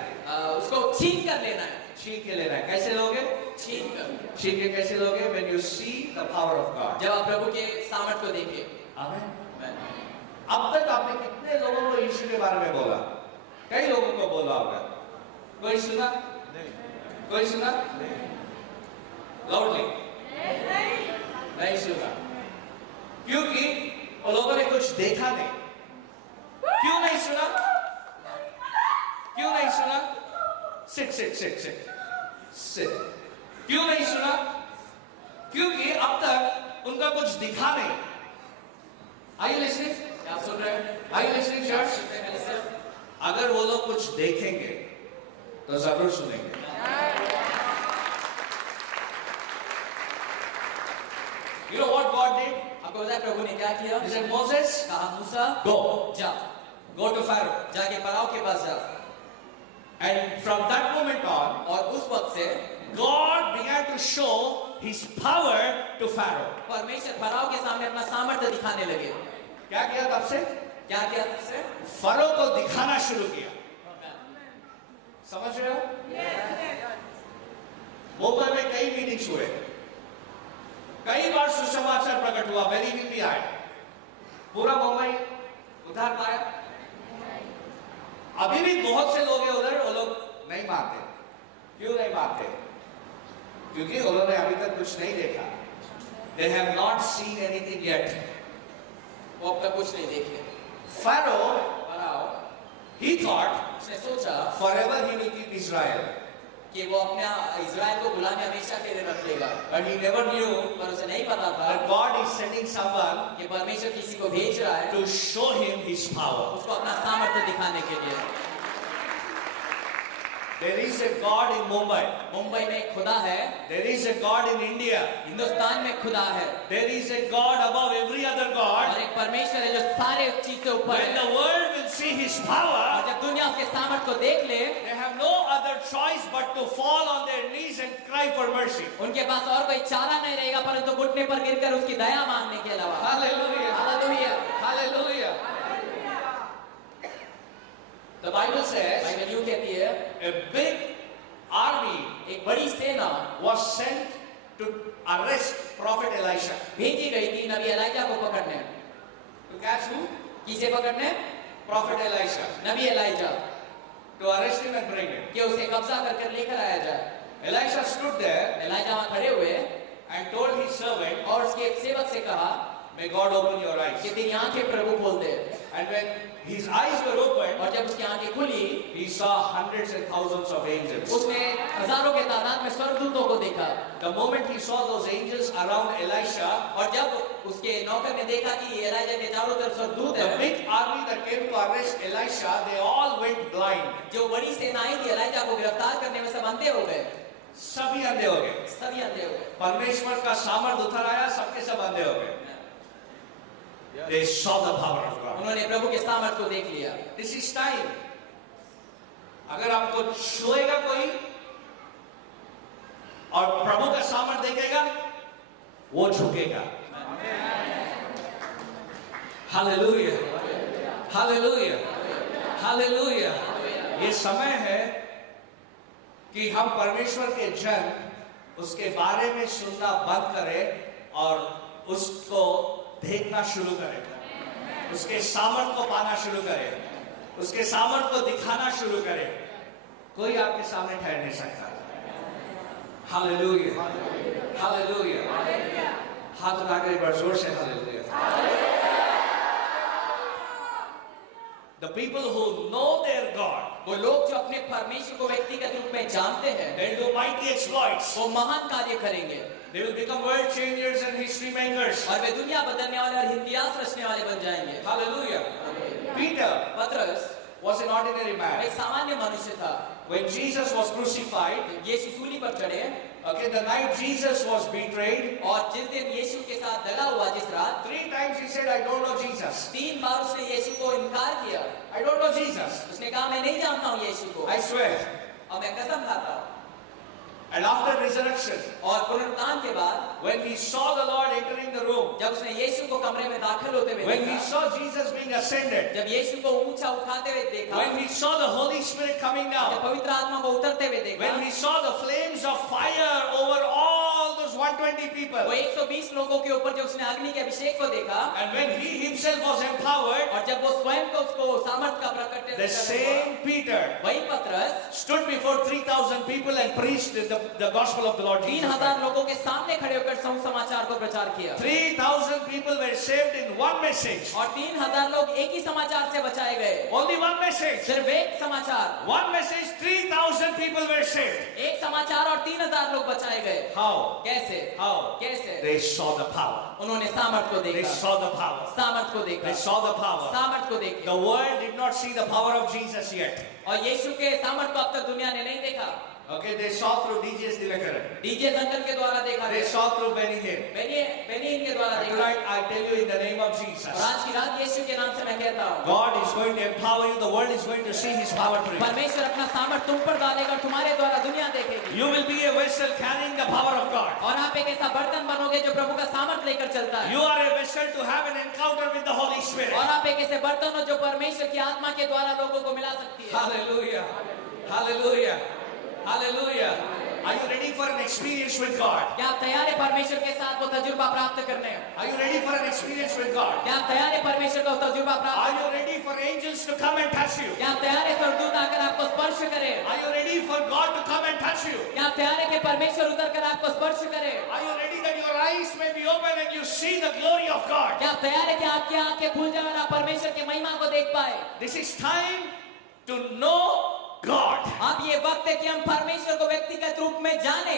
उसको छीन कर लेना है। छीन के लेना है। कैसे लोगे? छीन कर। छीन के कैसे लोगे? When you see the power of God. जब आप प्रभु के सामर्थ को देखें। आमेन। अब तक आपने कितने लोगों को यीशु के बारे में बोला? कई लोगों को बोला होगा। कोई सुना? कोई सुना? Loudly. नहीं सुना। क्योंकि उन लोगों ने कुछ देखा नहीं। क्यों नहीं सुना? क्यों नहीं सुना? Sit. क्यों नहीं सुना? क्योंकि अब तक उनका कुछ दिखा नहीं। Are you listening? आप सुन रहे हैं? Are you listening, church? अगर वो लोग कुछ देखेंगे तो जरूर सुनेंगे। You know what God did? आपको पता है प्रभु ने क्या किया? He said, Moses, कहा, मूसा go, जा, go to Pharaoh. जाके फराओ के पास जा। And from that moment on, और उस वक्त से God began to show His power to Pharaoh. परमेश्वर फराओ के सामने अपना सामर्थ्य दिखाने लगे। क्या किया तब से? क्या किया उससे? फरो को दिखाना शुरू किया। समझ रहे हो? मुंबई में कई मीटिंग्स हुए, कई बार सुसमाचार प्रकट हुआ, बेरीविंग भी आए, पूरा मुंबई उधार पाया। अभी भी बहुत से लोग हैं उधर, वो लोग नहीं मानते। क्यों नहीं मानते? क्योंकि उन्होंने अभी तक कुछ नहीं देखा। They have not seen anything yet. वो अब तक कुछ नहीं देखे। Pharaoh, फराओ, he thought उसने सोचा forever he will keep Israel. कि वो अपने इज़राइल को गुलामी हमेशा के लिए रख लेगा, But he never knew पर उसे नहीं पता था that God is sending someone कि परमेश्वर किसी को भेज रहा है to show him his power. उसको अपना सामर्थ्य दिखाने के लिए। There is a God in Mumbai. Mumbai में एक खुदा है, There is a God in India. Hindustan में खुदा है, There is a God above every other God. और एक परमेश्वर है जो सारे चीज से ऊपर When है। the world will see his और power, जब दुनिया उसके सामर्थ्य को देख ले, they have no other choice but to fall on their knees and cry for mercy. उनके पास और कोई चारा नहीं रहेगा परंतु घुटने पर गिरकर उसकी दया मांगने के अलावा। Hallelujah. Hallelujah. Hallelujah. The Bible says Bible यूं कहती है, a big army एक बड़ी सेना was sent to arrest Prophet Elisha. भेजी गई थी नबी एलाइजा को पकड़ने। To catch who? किसे पकड़ने? Prophet Elisha. Nabi ELISA, To arrest him and bring him. कि उसे कब्जा कर लेकर आया जाए। Elisha stood there एलाइजा वहां खड़े हुए and told his servant, और उसके एक सेवक से कहा may God open your eyes. कि तेरी आंखें प्रभु खोल दे। And when his eyes were opened, और जब उसकी आंखें खुली, he saw hundreds and thousands of angels. उसने हजारों के तादाद में स्वर्गदूतों को देखा। The moment he saw those angels around Elisha, और जब उसके नौकर ने देखा कि एलाइजा के चारों तरफ स्वर्गदूत the है, big army that came to arrest Elisha, they all went blind. जो बड़ी सेना आई थी एलाइजा को गिरफ्तार करने में सब अंधे हो गए। सभी अंधे हो गए। सभी अंधे हो गए। परमेश्वर का सामर्थ उतर आया, सबके सब अंधे हो गए। They saw the power of God. उन्होंने प्रभु के सामर्थ को देख लिया। This is time. अगर आपको छुएगा कोई और प्रभु का सामर्थ देखेगा, वो झुकेगा। Hallelujah. Hallelujah. Hallelujah. ये समय है कि हम परमेश्वर के जन उसके बारे में सुनना बंद करें और उसको देखना शुरू करें, उसके सामर्थ को पाना शुरू करें, उसके सामर्थ को दिखाना शुरू करें। कोई आपके सामने ठहर नहीं सकता। Hallelujah, hallelujah. हाथ उठाकर एक बार जोर से hallelujah. The people who know their God, वो लोग जो अपने परमेश्वर को व्यक्तिगत रूप में जानते हैं, they'll do mighty exploits. वो महान कार्य करेंगे They will become world changers and history makers. और वे दुनिया बदलने वाले और इतिहास रचने वाले बन जाएंगे। Hallelujah. Peter पतरस was an ordinary man. एक सामान्य मनुष्य था। When Jesus was crucified, यीशु सूली पर चढ़े okay, the night Jesus was betrayed, और जिस दिन यीशु के साथ दगा हुआ, जिस रात 3 times he said, I don't know Jesus. 3 बार उसने यीशु को इनकार किया। I don't know Jesus. उसने कहा मैं नहीं जानता हूँ यीशु को, I swear. और मैं कसम खाता हूँ। And after resurrection, और पुनरुत्थान के बाद when he saw the Lord entering the room, जब उसने यीशु को कमरे में दाखिल होते हुए when he देखा, saw Jesus being ascended, जब यीशु को ऊंचा उठाते हुए देखा, when he saw the Holy Spirit coming जब down, पवित्र आत्मा को उतरते हुए देखा, when he saw the flames of fire over all those 120 people, वो 120 लोगों के ऊपर जब उसने अग्नि के अभिषेक को देखा, and when he himself was empowered, और जब वो स्वयं को उसको सामर्थ का प्रकट the same Peter वही पतरस stood before 3,000 people and preached the gospel of the Lord Jesus. 3000 लोगों के सामने खड़े होकर समाचार को प्रचार किया 3,000 people were saved in one message. और 3000 लोग एक ही समाचार से बचाए गए। Only one message. सिर्फ एक समाचार, One message, 3,000 people were saved. एक समाचार और 3000 लोग बचाए गए। How? कैसे? How? कैसे? They saw the power. उन्होंने सामर्थ को They देखा, saw the power. सामर्थ को देखा, They saw the power. सामर्थ को देखा। The world did not see the power of Jesus yet. और यीशु के सामर्थ को अब तक दुनिया ने नहीं देखा। Okay, they saw through DJ's Dilakaran. DJ जंगल के द्वारा देखा, They saw through Benny Hinn. बेनियन के द्वारा And देखा। tonight I tell you in the name of और Jesus, आज की रात यीशु के नाम से मैं कहता हूँ, God is going to empower you. The world is going to see His power through you. परमेश्वर अपना सामर्थ तुम पर डालेगा और तुम्हारे द्वारा दुनिया देखेगी। You will be a vessel carrying the power of God. और आप एक ऐसा बर्तन बनोगे जो प्रभु का सामर्थ लेकर चलता है। You are a vessel to have an encounter with the Holy Spirit. और आप एक ऐसे बर्तन हो जो परमेश्वर की आत्मा के द्वारा लोगों को मिला सकती है। Hallelujah. Hallelujah. Hallelujah. Are you ready for an experience with God? क्या आप तैयार है परमेश्वर के साथ वो तजुर्बा प्राप्त करने? Are you ready for an experience with God? क्या आप तैयार है परमेश्वर का वो तजुर्बा प्राप्त Are करने? you ready for angels to come and touch you? क्या आप तैयार है स्वर्गदूत आकर आपको स्पर्श करे? Are you ready for God to come and touch you? क्या आप तैयार है कि परमेश्वर उतर कर आपको स्पर्श करे? Are you ready that your eyes may be open and you see the glory of God? क्या आप तैयार है कि आपकी आंखें खुल जाए और आप परमेश्वर की महिमा को देख पाए? This is time to know God. अब ये वक्त है कि हम परमेश्वर को व्यक्तिगत रूप में जाने।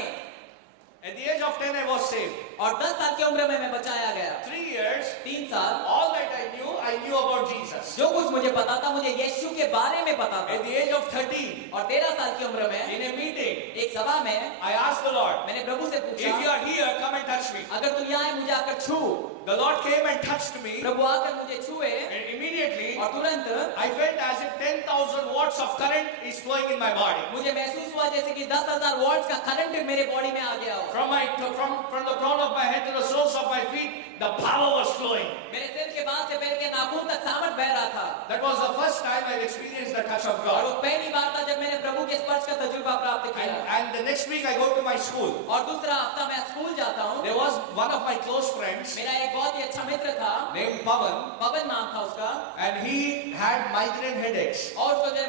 At the age of 10 I was saved. और 10 साल की उम्र में मैं बचाया गया। 3 years, 3 साल all that I knew about Jesus. जो कुछ मुझे पता था, मुझे यीशु के बारे में पता था। At the age of 13, और 13 साल की उम्र में in a meeting, एक सभा में I asked the Lord, मैंने प्रभु से if पूछा, you are here, come and touch me. अगर तुम यहाँ आए मुझे आकर छू। The Lord came and touched me, प्रभु आकर मुझे छुए and immediately और तुरंत I felt as if 10,000 watts of current is flowing in my body. मुझे महसूस हुआ जैसे कि 10,000 वॉल्ट्स का करंट मेरे बॉडी में आ गया हो। From the crown of my head to the soles of my feet, the power was flowing. मेरे सिर के बाद से पैर के नाखून तक सामर्थ बह रहा था। That was the first time I experienced the touch of और वो God. पहली बार था जब मैंने प्रभु के स्पर्श का तजुर्बा प्राप्त किया। And the next week I go to my school. और दूसरा हफ्ता मैं स्कूल जाता हूँ। There was one of my close friends मेरा एक बहुत ही अच्छा मित्र था, named Pawan, पवन नाम था उसका, and he had migraine headaches, और उसको जो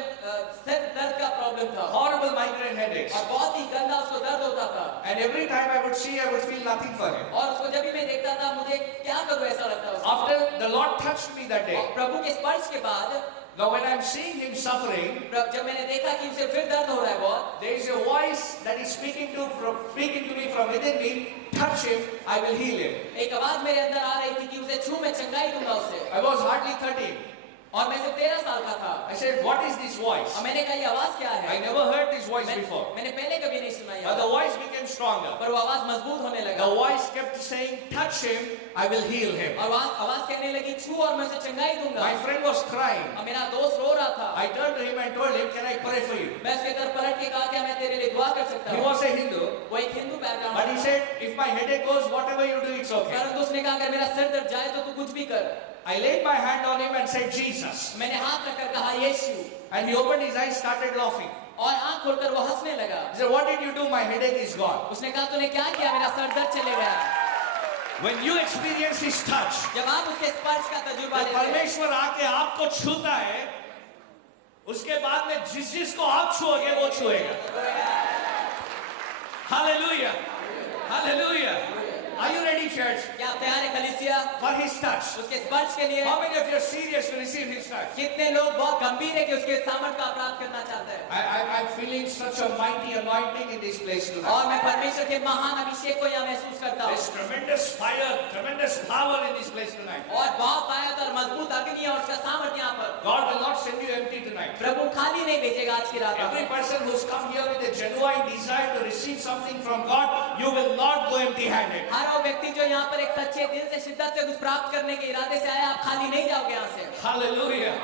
सिर दर्द का प्रॉब्लम था, horrible migraine headaches. और बहुत ही गंदा उसको दर्द होता था। And every time I would see, I would feel nothing for him. और उसको जब भी मैं देखता था मुझे क्या करूँ ऐसा लगता था। After the Lord touched me that day, और प्रभु के स्पर्श के बाद now when I'm seeing him suffering, जब मैंने देखा कि उसे फिर दर्द हो रहा है बहुत, there is a voice that is speaking to me from within me. Touch him, I will heal him. एक आवाज मेरे अंदर आ रही थी कि उसे छू मैं चंगाई दूंगा उसे। I was hardly 13. और मैं सिर्फ 13 साल का था। I said, what is this voice? और मैंने कहा ये आवाज क्या है? I never heard this voice मैं- before. मैंने पहले कभी नहीं सुना ये But the आवाज। voice became stronger. पर वो आवाज मजबूत होने लगा। The voice kept saying, touch him, I will heal him. और आवाज कहने लगी छू और मैं उसे चंगाई दूंगा। My friend was crying. और मेरा दोस्त रो रहा था। I turned to him and told him, can I pray for you? मैं उसके तरफ पलट के कहा क्या मैं तेरे लिए दुआ कर सकता He हूँ? was a Hindu, वो एक Hindu background but he said, if my headache goes, whatever you do, it's okay. परंतु उसने कहा अगर मेरा सिर दर्द जाए तो तू कुछ भी कर। I laid my hand on him and said, Jesus. मैंने हाथ रखकर कहा यीशु, And he opened his eyes, started laughing. और आंख खोलकर वो हंसने लगा। He said, what did you do? My headache is gone. उसने कहा तूने क्या किया? मेरा सर दर्द चले गया। When you experience his touch, जब आप उसके स्पर्श का तजुर्बा जब लेते हैं, परमेश्वर आके आपको छूता है, उसके बाद में जिसको आप छुओगे वो छुएगा। Hallelujah. Hallelujah. Are you ready, church? क्या आप तैयार है कलीसिया? For his touch. उसके स्पर्श के लिए? How many of you are serious to receive his touch? कितने लोग बहुत गंभीर है कि उसके सामर्थ का प्राप्त करना चाहते हैं? I'm feeling such a mighty anointing in this place tonight. और मैं परमेश्वर के महान अभिषेक को यहाँ महसूस करता हूँ। There's tremendous fire, tremendous power in this place tonight. और बहुत ताकत और मजबूत अग्नि है और उसका सामर्थ यहाँ पर। God will not send you empty tonight. प्रभु खाली नहीं भेजेगा आज की रात Every में। person who's come here with a genuine desire to receive something from God, you will not go empty-handed. हर वो व्यक्ति जो यहाँ पर एक सच्चे दिल से शिद्दत से कुछ प्राप्त करने के इरादे से आया, आप खाली नहीं जाओगे यहाँ से। Hallelujah.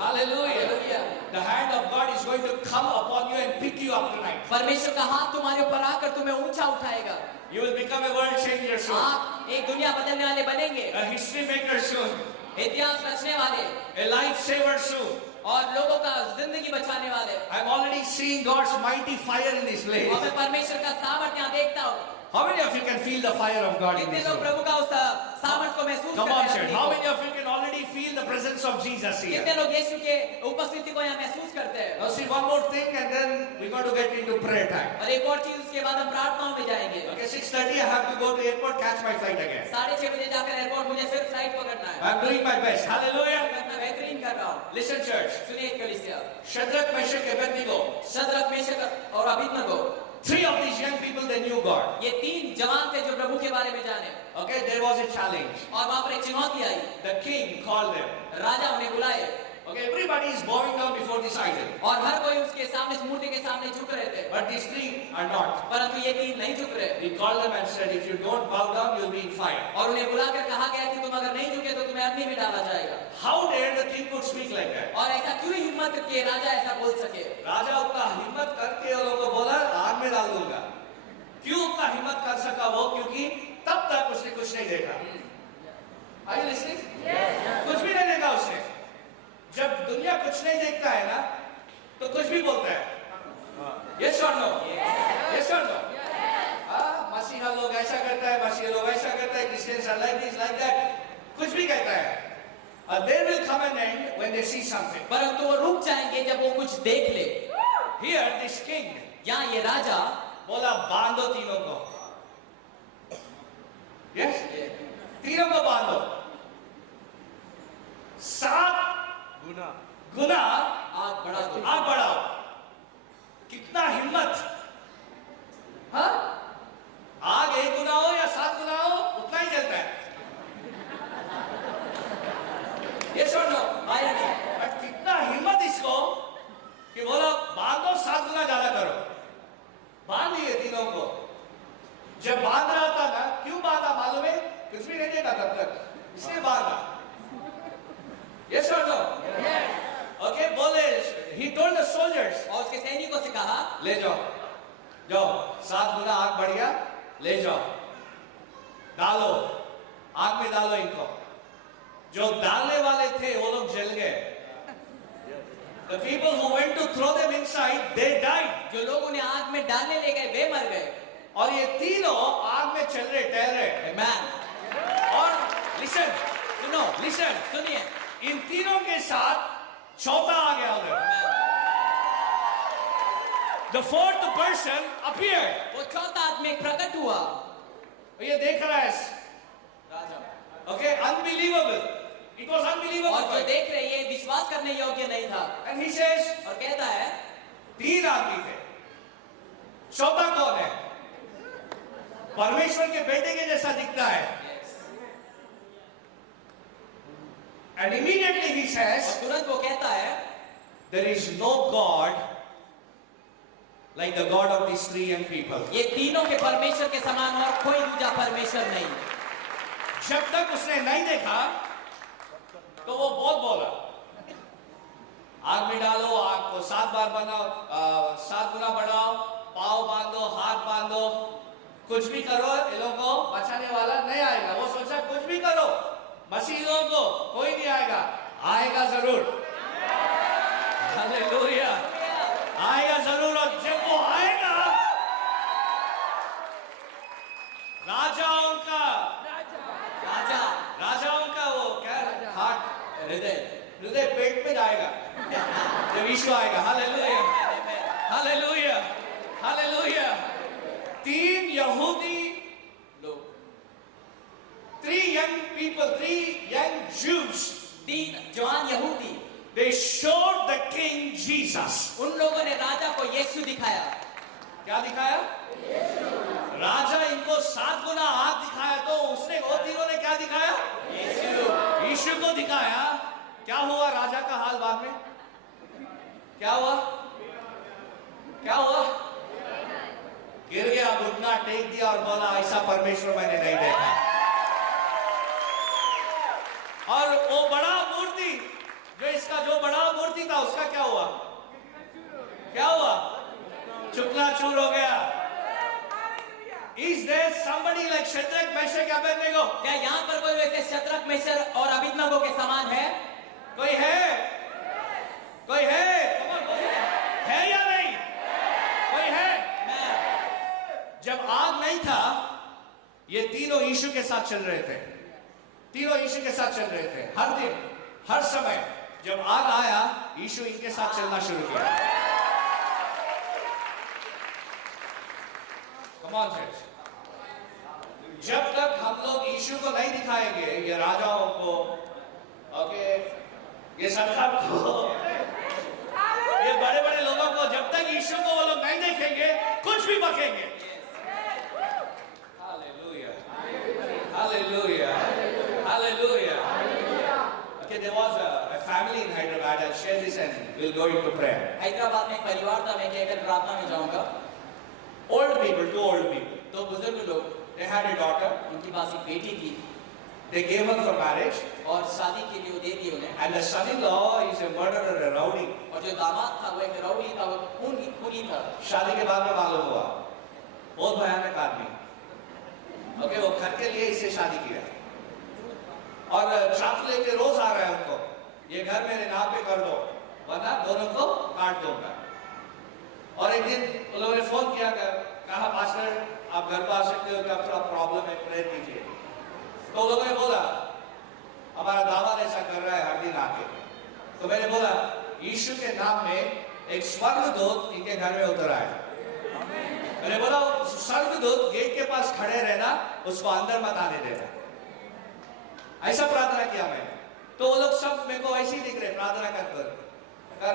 Hallelujah. The hand of God is going to come upon you and pick you up tonight. परमेश्वर का हाथ तुम्हारे ऊपर आकर तुम्हें ऊंचा उठाएगा। You will become a world changer soon. आप एक दुनिया बदलने वाले बनेंगे, A history maker soon. इतिहास रचने वाले A life saver soon. और लोगों का जिंदगी बचाने वाले। I'm already seeing God's mighty fire in this place. और मैं परमेश्वर का सामर्थ यहाँ देखता हूँ। How many of you can feel the fire of God in कितने this लोग room? प्रभु का उस सामर्थ को महसूस Come कर on, रहे church. हैं? How many of you can already feel the presence of Jesus कितने here? लोग यीशु के उपस्थिति को यहाँ महसूस करते हैं? Now see one more thing and then we're going to get into prayer time. और एक और चीज उसके बाद हम प्रार्थनाओं में जाएंगे। Okay, 6:30 I have to go to airport, catch my flight again. 6:30 बजे जाकर एयरपोर्ट मुझे फिर फ्लाइट पकड़ना है। I'm doing my best. Hallelujah. मैं अपना बेहतरीन कर रहा हूँ। Listen, church. सुनिए कलीसिया, Shadrach, Meshach, Abednego. Shadrach, Meshach और Abednego, Three of these young people, they knew God. ये तीन जवान थे जो प्रभु के बारे में जाने। Okay, there was a challenge. और वहां पर एक चुनौती आई। The king called them. राजा उन्हें बुलाए Okay, everybody is bowing down before this idol. और हर कोई उसके सामने, इस मूर्ति के सामने झुक रहे थे, But these three are not. परंतु ये तीन नहीं झुक रहे। He called them and said, if you don't bow down, you'll be in fire. और उन्हें बुलाकर कहा गया कि तुम अगर नहीं झुके तो तुम्हें अग्नि में डाला जाएगा। How dare the king would speak like that? और ऐसा क्यों हिम्मत के राजा ऐसा बोल सके? राजा उतना हिम्मत करके उन लोगों को बोला, आग में डाल दूंगा। क्यों उतना हिम्मत कर सका वो? क्योंकि तब तक उसने कुछ नहीं देखा। Are you listening? कुछ भी नहीं देखा उसने। जब दुनिया कुछ नहीं देखता है ना, तो कुछ भी बोलता है। Yes or no? Yes or no? मसीहा लोग ऐसा करता है, मसीहा लोग ऐसा करता है, Christians are like this, like that, कुछ भी कहता है। There will come an end when they see something. परंतु वो रुक जाएंगे जब वो कुछ देख ले। Here this king यहाँ ये राजा बोला, बांधो तीनों को। Yes? तीनों को बांधो। 7 गुना आग बढ़ा दो। आग बढ़ाओ। कितना हिम्मत! हाँ? आग 1 गुना हो या 7 गुना हो, उतना ही जलता है। Yes or no? आया नहीं। बट कितना हिम्मत इसको कि बोलो बांधो 7 गुना ज्यादा करो। बांध जब बांध रहा था ना, क्यों बांधा मालूम है? कुछ भी नहीं देखा तब तक, इसलिए बांधा। Yes or no? Yes. Okay, बोले, he told the soldiers, और उसके सैनिकों से कहा, ले जाओ, जाओ, 7 गुना आग बढ़ गया, ले जाओ, डालो, आग में डालो इनको। जो डालने वाले थे वो लोग जल गए। The people who went to throw them inside, they died. जो लोग उन्हें आग में डालने ले गए वे मर गए। और ये तीनों आग में चल रहे, टहल रहे। Amen. और listen, सुनो, listen, सुनिए। इन तीनों के साथ चौथा आ गया उधर। The fourth person appeared. वो चौथा आदमी प्रकट हुआ। ये देख रहा है, राजा। okay, unbelievable. It was unbelievable. और जो देख रहे ये विश्वास करने योग्य नहीं था। And he says, और कहता है, 3 आदमी थे, चौथा कौन है? परमेश्वर के बेटे के जैसा दिखता है। And immediately he और says, तुरंत वो कहता है, there is no God like the God of these 3 young people. ये तीनों के परमेश्वर के समान और कोई दूसरा परमेश्वर नहीं। जब तक उसने नहीं देखा तो वो बहुत बोला, आग में डालो, आग को 7 बार बनाओ, 7 गुना बढ़ाओ, पाँव बांधो, हाथ बांधो, कुछ भी करो, ये लोगों को बचाने वाला नहीं आएगा। वो सोचा कुछ भी करो, मसीहों को कोई नहीं आएगा, आएगा जरूर। हालेलुया, आएगा जरूर। और जब वो आएगा, राजाओं का राजाओं का वो क्या, हार्ट, हृदय पेट में जाएगा जब यीशु आएगा। Hallelujah, hallelujah, hallelujah. 3 यहूदी लोग, 3 young people, 3 young Jews, 3 जवान यहूदी, they showed the king Jesus. उन लोगों ने राजा को यीशु दिखाया। क्या दिखाया? राजा इनको 7 गुना आग दिखाया, तो उसने, वो तीनों ने क्या दिखाया? यीशु को दिखाया। क्या हुआ राजा का हाल बाद में? क्या हुआ? क्या हुआ? गिर गया, घुटना टेक दिया और बोला, ऐसा परमेश्वर मैंने नहीं देखा। और वो बड़ा मूर्ति, जो बड़ा मूर्ति था, उसका क्या हुआ? क्या हुआ? चूर हो गया। Is there somebody like Shadrach, Meshach, Abednego? क्या यहाँ पर कोई वैसे शद्रक, मेशक और अबिदनगो के समान है? कोई है? कोई है? है या नहीं? कोई है? जब आग नहीं था, ये तीनों यीशु के साथ चल रहे थे। तीनों यीशु के साथ चल रहे थे, हर दिन, हर समय। जब आग आया, यीशु इनके साथ चलना शुरू किया। Come on, friends. जब तक हम लोग यीशु को नहीं दिखाएंगे, ये राजाओं को, ओके, ये सरकार को, ये बड़े बड़े लोगों को, जब तक यीशु को वो लोग नहीं देखेंगे, कुछ भी बकेंगे। Hallelujah. Hallelujah. Hallelujah. Okay, there was a family in Hyderabad. I'll share this and we'll go into prayer. Hyderabad में एक परिवार था, मैं कहकर प्रार्थना में जाऊंगा। Old people, 2 old people. 2 बुजुर्ग लोग, They had a daughter. उनके पास एक बेटी थी They gave her for marriage. और शादी के लिए वो दे दी उन्हें। And the son-in-law is a murderer, a rowdy. और जो दामाद था वो एक रउडी था, वो खूनी था। शादी के बाद में मालूम हुआ, बहुत भयानक आदमी। ओके, वो घर के लिए इससे शादी किया और चाकू लेके रोज आ रहा है उनको, ये घर मेरे नाम पे कर दो वरना दोनों को काट दूंगा। और एक दिन उन लोगों ने फोन किया, कहा पास्टर आप घर पर आ सकते हो, क्या थोड़ा प्रॉब्लम है, प्रेयर कीजिए। तो लोगों ने बोला हमारा दामाद ऐसा कर रहा है हर दिन आके। तो मैंने बोला यीशु के नाम में एक स्वर्गदूत इनके घर में उतर आया। मैंने बोला स्वर्गदूत गेट के पास खड़े रहना, उसको अंदर मत आने देना। ऐसा प्रार्थना किया मैंने। तो वो लोग सब मेरे को ऐसे ही दिख रहे प्रार्थना कर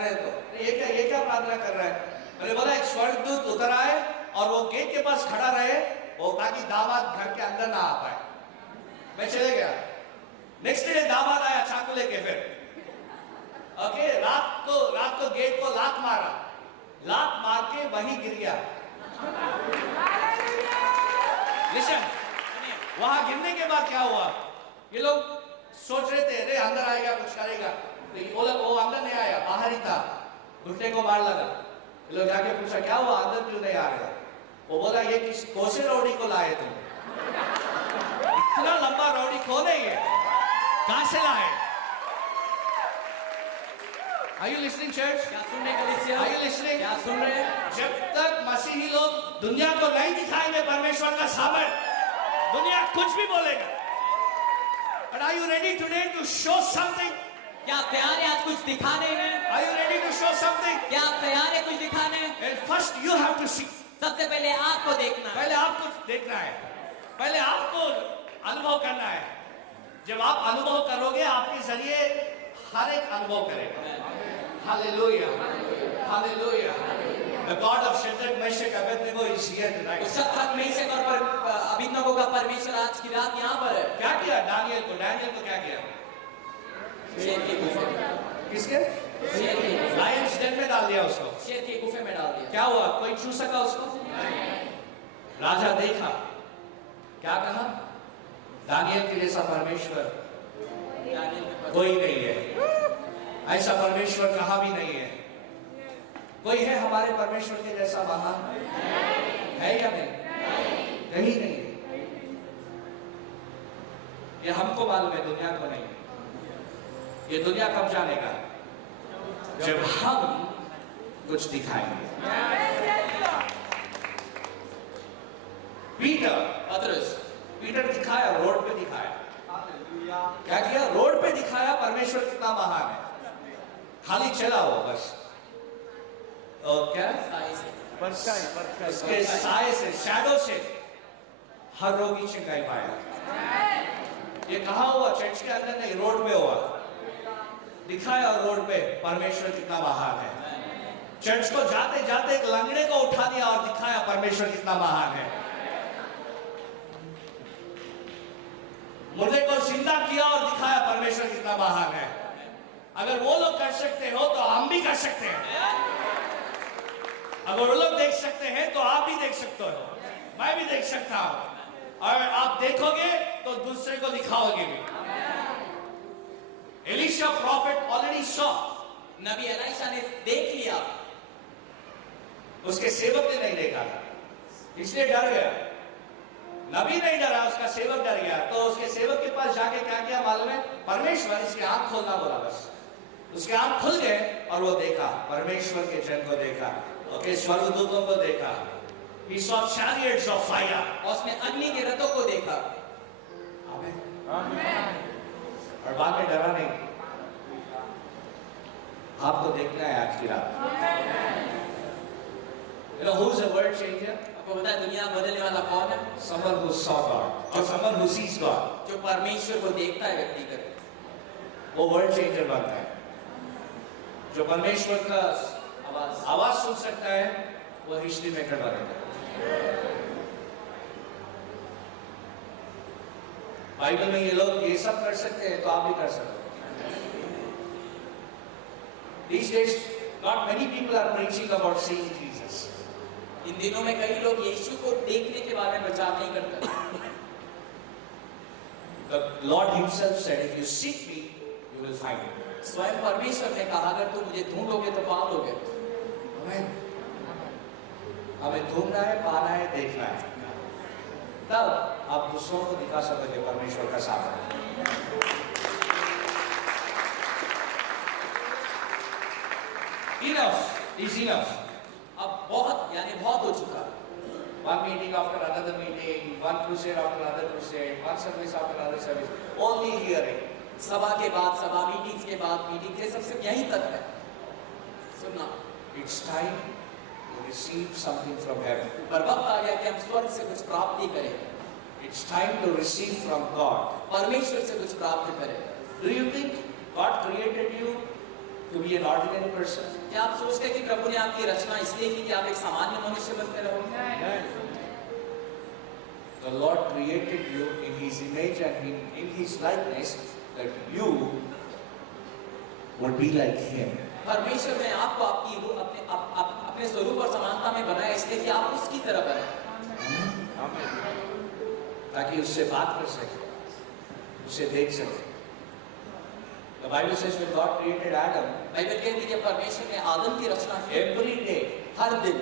रहे। तो ये क्या प्रार्थना कर रहा है? मैंने बोला एक स्वर्गदूत उतर आए और वो गेट के पास खड़ा रहे, वो ताकि दामाद घर के अंदर ना आ पाए। मैं चले गया। नेक्स्ट डे दामाद आया चाकू लेके फिर। ओके, रात को गेट को लात मार के वहीं गिर गया। वहां गिरने के बाद क्या हुआ? ये लोग सोच रहे थे अरे अंदर आएगा कुछ करेगा, तो वो अंदर नहीं आया, बाहर ही था, घुटने को मार लगा। ये लोग जाके पूछा क्या हुआ, अंदर क्यों नहीं आ रहा? वो बोला ये किस कोसे रौड़ी को लाए तुम? इतना लंबा रौड़ी कौन है ये, कहां से लाए? Are you listening, church? क्या सुन रहे कलीसिया? Are you listening? क्या सुन रहे हैं? जब तक मसीही लोग दुनिया को नहीं दिखाएंगे परमेश्वर का सामर्थ, दुनिया कुछ भी बोलेगा। But are you ready today to show something? क्या आप तैयार हैं आज कुछ दिखाने में? Are you ready to show something? क्या आप तैयार हैं कुछ दिखाने? And first you have to see. सबसे पहले आपको देखना है। पहले आपको देखना है, पहले आपको अनुभव करना है। जब आप अनुभव करोगे आपके जरिए हर एक अनुभव करेगा। Hallelujah. Hallelujah. The God of Shadrach, Meshach, Abednego is here tonight. Shadrach, Meshach और अबेदनगो का परमेश्वर आज की रात यहाँ पर है। क्या किया दानियल को क्या किया? शेर के गुफे में। किसके? शेर के गुफे। लायंस डेन में डाल दिया उसको। शेर के गुफे में डाल दिया। क्या हुआ? कोई छू सका उसको? राजा देखा, क्या कहा? दानियल के जैसा परमेश्वर कोई नहीं है, ऐसा परमेश्वर कहाँ भी नहीं है। कोई है हमारे परमेश्वर के जैसा महान? है या नहीं? कहीं नहीं है। ये हमको मालूम है, दुनिया को नहीं। ये दुनिया कब जानेगा? जब हम कुछ दिखाएंगे। पीटर दिखाया, रोड पे दिखाया। क्या किया? रोड पे दिखाया परमेश्वर कितना महान है। खाली चला वो बस, और क्या उसके साए से, शैडो से हर रोगी चंगाई पाया। ये कहाँ हुआ? चर्च के अंदर नहीं, रोड पे हुआ। दिखाया रोड पे परमेश्वर कितना महान है। चर्च को जाते जाते एक लंगड़े को उठा दिया और दिखाया परमेश्वर कितना महान है। मुर्दे को जिंदा किया और दिखाया परमेश्वर कितना महान है। अगर वो लोग कर सकते हो तो हम भी कर सकते हैं। अगर वो लोग देख सकते हैं तो आप भी देख सकते हो, मैं भी देख सकता हूं, और आप देखोगे तो दूसरे को दिखाओगे भी। एलिशा प्रॉफिट ऑलरेडी सॉ, नबी एलिशा ने देख लिया, उसके सेवक ने नहीं देखा था, इसलिए डर गया। नबी नहीं डरा, उसका सेवक डर गया। तो उसके सेवक के पास जाके क्या किया मालूम है? परमेश्वर इसके आंख खोलना बोला। बस उसके आंख खुल गए और वो देखा, परमेश्वर के जन को देखा, ओके, स्वर्गदूतों को देखा। He saw chariots of fire. और उसने अग्नि के रथों को देखा। आमीन। और बाद में डरा नहीं। आपको देखना है आज की रात। You know who's a world changer? आपको पता है दुनिया बदलने वाला कौन है? Someone who saw God or someone who sees God. जो परमेश्वर को देखता है व्यक्तिगत, वो वर्ल्ड चेंजर बनता है। जो परमेश्वर का आवाज सुन सकता है वो हिस्ट्री मेकर बनेगा। बाइबल में ये लोग ये सब कर सकते हैं तो आप भी कर सकते हो। These days, not many people are preaching about seeing Jesus. इन दिनों में कई लोग यीशु को देखने के बारे में प्रचार नहीं करते। The Lord Himself said, "If you seek me, you will find me." स्वयं परमेश्वर ने कहा अगर तुम मुझे ढूंढोगे तो पाओगे। हमें ढूंढना है, पाना है, देखना है, तब आप दूसरों को दिखा सकोगे परमेश्वर का सामर्थ्य। Enough is enough. अब बहुत यानी बहुत हो चुका। One meeting after another meeting, one crusade after another crusade, one service after another service, only hearing. सभा के बाद सभा, मीटिंग्स के बाद मीटिंग, ये सबसे यहीं तक है सुनना। It's time to receive something from heaven. पर वक्त आ गया कि हम स्वर्ग से कुछ प्राप्ति करें। It's time to receive from God. परमेश्वर से कुछ प्राप्त करें। Do you think God created you to be an ordinary person? क्या आप सोचते हैं कि प्रभु ने आपकी रचना इसलिए की कि आप एक सामान्य मनुष्य बनते रहो? The Lord created you in His image and in His likeness, that you would be like Him. परमेश्वर ने आपको आपकी अपने स्वरूप और समानता में बनाया इसलिए कि आप उसकी तरह बने। ताकि उससे बात कर सके, उसे देख सके। The Bible says when God created Adam, Bible कहती है कि परमेश्वर ने आदम की रचना की, every day, हर दिन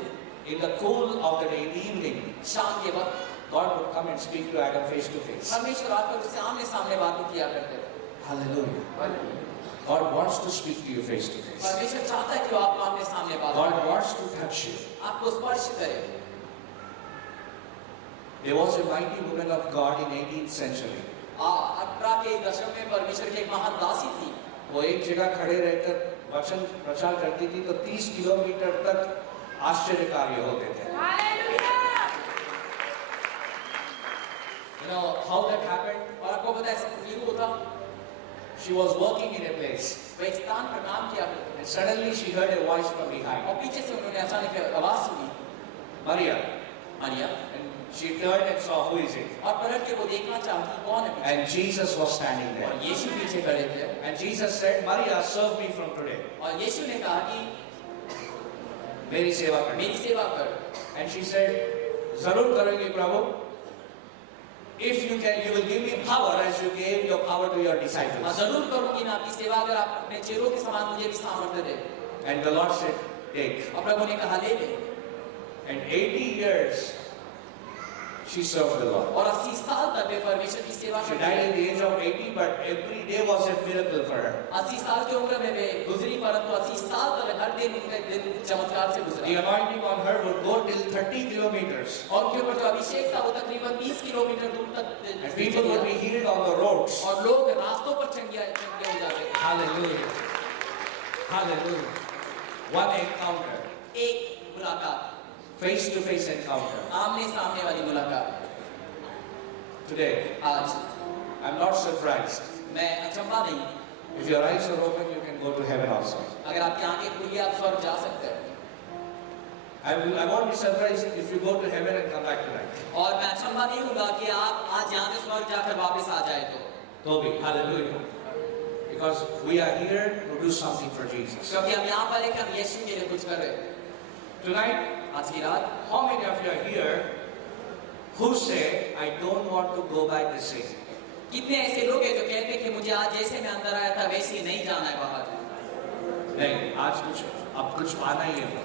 in the cool of the day, in the evening, शाम के वक्त God would come and speak to Adam face to face. परमेश्वर आकर उससे आमने सामने बातें किया करते थे। Hallelujah. God wants to speak to you face to face. परमेश्वर चाहता है कि वो आपको आमने सामने बात God करे, wants to touch you. आपको स्पर्श करे। There was a mighty woman of God in 18th century. 18 के दशक में परमेश्वर की एक महान दासी थी। वो एक जगह खड़े रहकर वचन प्रचार करती थी तो 30 किलोमीटर तक आश्चर्य कार्य होते थे। You know how that happened? और आपको पता है ऐसा क्यों होता? She was working in a place वह एक स्थान पर काम किया करते थे and suddenly she heard a voice from behind. और पीछे से उन्होंने अचानक आवाज सुनी, Maria. Maria. And she turned and saw who is it. और पलट के वो देखना चाहती कौन है पीछे। And Jesus was standing there. और यीशु पीछे खड़े थे And Jesus said, Maria, serve me from today. और यीशु ने कहा कि मेरी सेवा कर। मेरी सेवा कर। And she said, जरूर करेंगे प्रभु। If you can, you will give me power as you gave your power to your हाँ, disciples. जरूर करूंगी मैं आपकी सेवा, अगर आप अपने चेलों के समान मुझे भी सामर्थ्य दे। And the Lord said, take. और प्रभु ने कहा ले ले। And 80 years she served the Lord. और 80 साल तक वे परमेश्वर की सेवा She करती died रही। at the age of 80, but every day was a miracle for her. 80 साल की उम्र में वे गुजरी, परंतु 80 साल तक हर दिन उनका दिन चमत्कार से The गुजरा। anointing on her would go till 30 kilometers. और उनके ऊपर जो अभिषेक था वो तकरीबन 30 किलोमीटर दूर तक And people would be healed on the roads. और लोग रास्तों पर चंगे हो जाते थे। Hallelujah. Hallelujah. One encounter. एक मुलाकात, Face to face encounter. आमने सामने वाली मुलाकात। Today, आज I'm not surprised. मैं अचंभा नहीं, If your eyes are open, you can go to heaven also. अगर आपकी आंखें खुली आप स्वर्ग जा सकते हैं। I won't be surprised if you go to heaven and come back tonight. और मैं अचंभा नहीं होगा कि आप आज यहाँ से स्वर्ग जाकर वापस आ जाए तो। Toby, hallelujah. Because we are here to do something for Jesus. क्योंकि हम यहाँ पर है कि हम यीशु के लिए कुछ कर रहे हैं। Tonight, आज की रात how many of you are here who say, I don't want to go back the same? कितने ऐसे लोग हैं जो कहते हैं कि मुझे आज जैसे मैं अंदर आया था वैसे ही नहीं जाना है बाहर। नहीं, आज अब कुछ पाना ही है।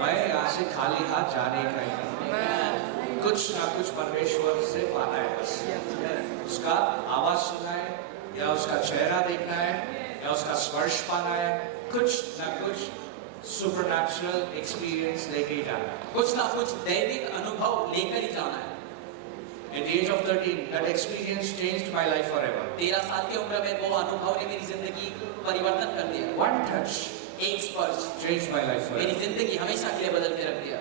मैं यहाँ से खाली हाथ जाने का ही नहीं। कुछ ना कुछ परमेश्वर से पाना है बस। उसका आवाज सुनना है, या उसका चेहरा देखना है, या उसका स्पर्श पाना है, कुछ ना कुछ सुपरनैचुरल एक्सपीरियंस लेके ही जाना है। कुछ ना कुछ दैविक अनुभव लेकर ही जाना है। At the age of 13, that experience changed my life forever. 13 साल की उम्र में वो अनुभव ने मेरी जिंदगी परिवर्तन कर दिया। One touch एक स्पर्श changed my life मेरी forever. जिंदगी हमेशा के लिए बदल के रख दिया।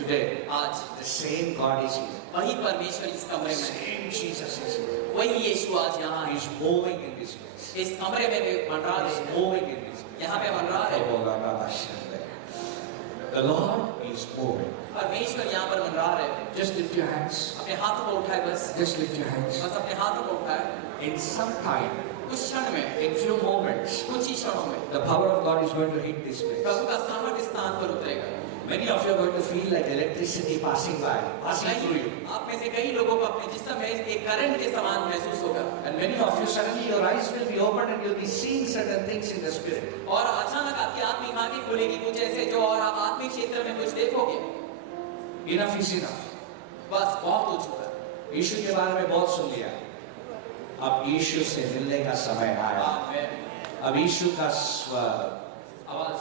Today, आज the same God is here. वही परमेश्वर इस The कमरे में, same Jesus is here. वही यीशु आज यहाँ He है। is moving in this place. इस कमरे में वे मंडरा He is रहे हैं, moving in this place. यहाँ पे मंडरा रहे हैं। The Lord is moving. परमेश्वर यहाँ पर मंडरा रहे हैं। Just lift your hands. अपने हाथों को उठाए बस, Just lift your hands. बस अपने हाथों को उठाए। In some time, कुछ क्षण में, in few moments, कुछ ही क्षणों में the power of God is going to hit this place. प्रभु का सामर्थ्य इस स्थान पर उतरेगा। Many of you are going to feel like electricity passing by, passing through you. आप में से कई लोगों को अपने जिस्म में एक करंट के समान महसूस होगा। And many of you, suddenly your eyes will be opened and you'll be seeing certain things in the spirit. और अचानक आपकी आत्मिक आंखें खुलेगी कुछ ऐसे जो, और आप आत्मिक क्षेत्र में कुछ देखोगे। Enough is enough. बस बहुत हो चुका है। यीशु के बारे में बहुत सुन लिया। अब यीशु से मिलने का समय आया। आमीन। अब यीशु का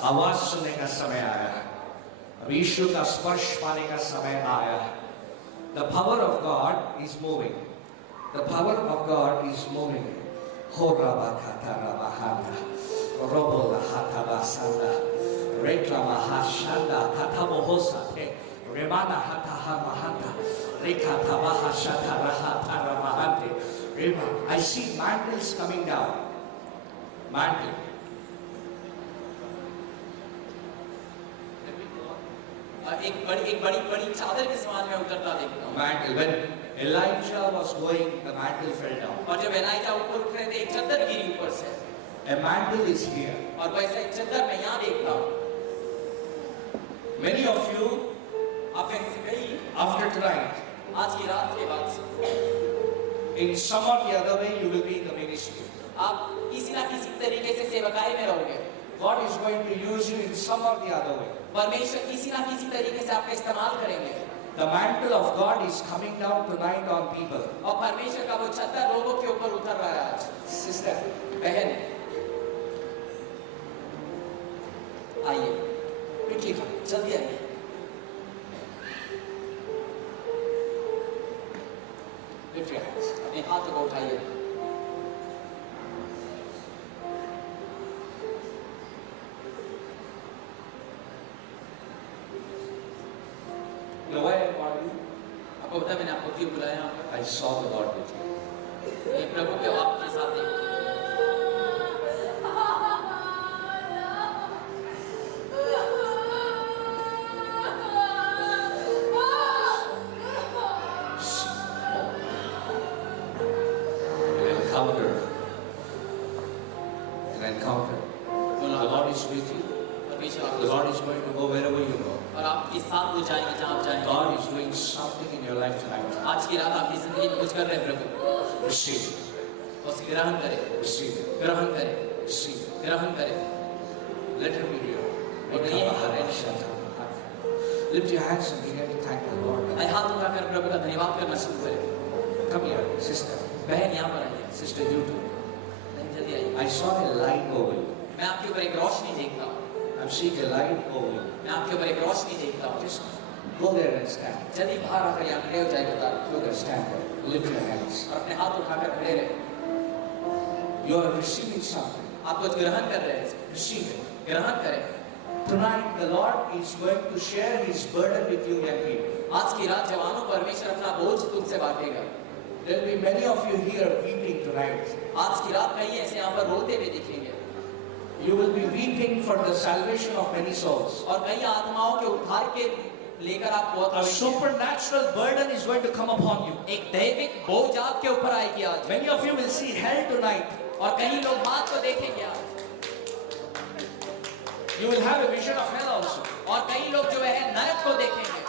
आवाज सुनने का समय आया। अब यीशु का स्पर्श पाने का समय आया। The power of God is moving. The power of God is moving. Ho rabakata rabahanda, robola hata basanda, rekla mahashanda kata mohosate, remana hata hamahanda, rekata mahashata rahata ramahante. I see mantles coming down. Mantle. एक बड़ी चादर के समान मैं उतरता देखता हूँ। Mantle. When Elijah was going, the mantle fell down. और जब एलाइजा ऊपर उठ रहे थे एक चादर गिरी ऊपर से, A mantle is here. और वैसा एक चादर मैं यहाँ देखता हूँ। Many of you, आप में से कई after tonight, आज की रात के बाद In some or the other way, you will be in the ministry. आप किसी ना किसी तरीके से सेवकाई में रहोगे। God is going to use you in some or the other way. परमेश्वर किसी ना किसी तरीके से आपका इस्तेमाल करेंगे। The mantle of God is coming down tonight on people. और परमेश्वर का वो छत्तर लोगों के ऊपर उतर रहा है आज। Sister, बहन आइए, quickly come. जल्दी आइए। Lift your hands. अपने हाथों को उठाइए। You know why I called you? आपको पता है मैंने आपको क्यों बुलाया यहाँ पर? I saw the Lord with you. ये प्रभु के आपके साथ है। An encounter. The Lord is with you. परमेश्वर The आपके Lord साथ is going to go wherever you go. और आपके साथ वो जाएंगे जहाँ आप जाएंगे। God is doing something in your life tonight. आज की रात आपकी जिंदगी में कुछ कर रहे हैं प्रभु। Receive it. उसे ग्रहण करें, Receive it. ग्रहण करें, Receive it. ग्रहण करें। Let him be here. और ये कर रहे हैं। Lift your hands and begin to thank the Lord. आइए हाथ उठाकर प्रभु का धन्यवाद करना शुरू करें। Come here, sister. बहन यहाँ पर आइए। Sister, you too. बहन जल्दी आइए। I saw a light over you. मैं आपके ऊपर एक रोशनी देखता हूँ। I'm seeing a light over you. मैं आपके ऊपर एक रोशनी देखता हूँ। Just go there and stand. जल्दी बाहर आकर यहाँ खड़े हो जाइए बता। Go there, stand there. Lift your hands. और अपने हाथ उठाकर खड़े रहे। You are receiving something. आप कुछ ग्रहण कर रहे हैं। Receive it. ग्रहण करें। Tonight, the Lord is going to share His burden with you, young people. आज की रात जवानों परमेश्वर अपना बोझ तुमसे बांटेगा। There will be many of you here weeping tonight. आज की रात कई ऐसे यहाँ पर रोते हुए दिखेंगे। You will be weeping for the salvation of many souls. और कई आत्माओं के उद्धार के लेकर आप बहुत A रोएंगे। supernatural burden is going to come upon you. एक दैविक बोझ आपके ऊपर आएगी आज। Many of you will see hell tonight. और कई लोग बात को देखेंगे आज। You will have a vision of hell also. और कई लोग जो है नरक को देखेंगे।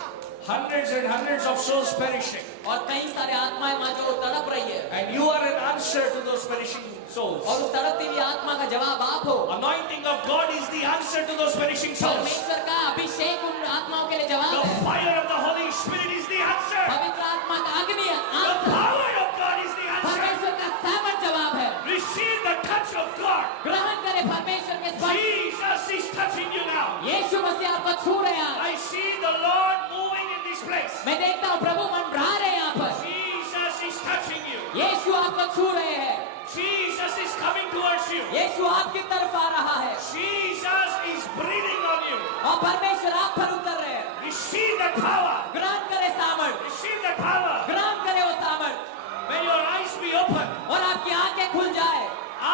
Hundreds and hundreds of souls perishing. और कई सारे आत्माएं माँ जो तड़प रही है। And you are an answer to those perishing souls. और उस तड़पती हुई आत्मा का जवाब आप हो। Anointing of God is the answer to those perishing souls. परमेश्वर का अभिषेक उन आत्माओं के लिए जवाब The है। fire of the Holy Spirit is the answer. पवित्र आत्मा का अग्नि The power of God is the answer. परमेश्वर का सामर्थ जवाब है। Receive the touch of God. ग्रहण करें परमेश्वर के स्पर्श। Jesus is touching you now. यीशु मसीह आपको छू रहे हैं। I see the Lord moving in this place. मैं देखता हूँ प्रभु मंडरा रहे हैं यहाँ पर। Jesus is touching you. यीशु आपको छू रहे हैं। Jesus is coming towards you. यीशु आपकी तरफ आ रहा है। Jesus is breathing on you. और परमेश्वर आप पर उतर रहे हैं। Receive that power. ग्रहण करें सामर्थ। Receive that power. ग्रहण करें वो सामर्थ। May your eyes be open. और आपकी आंखें खुल जाए।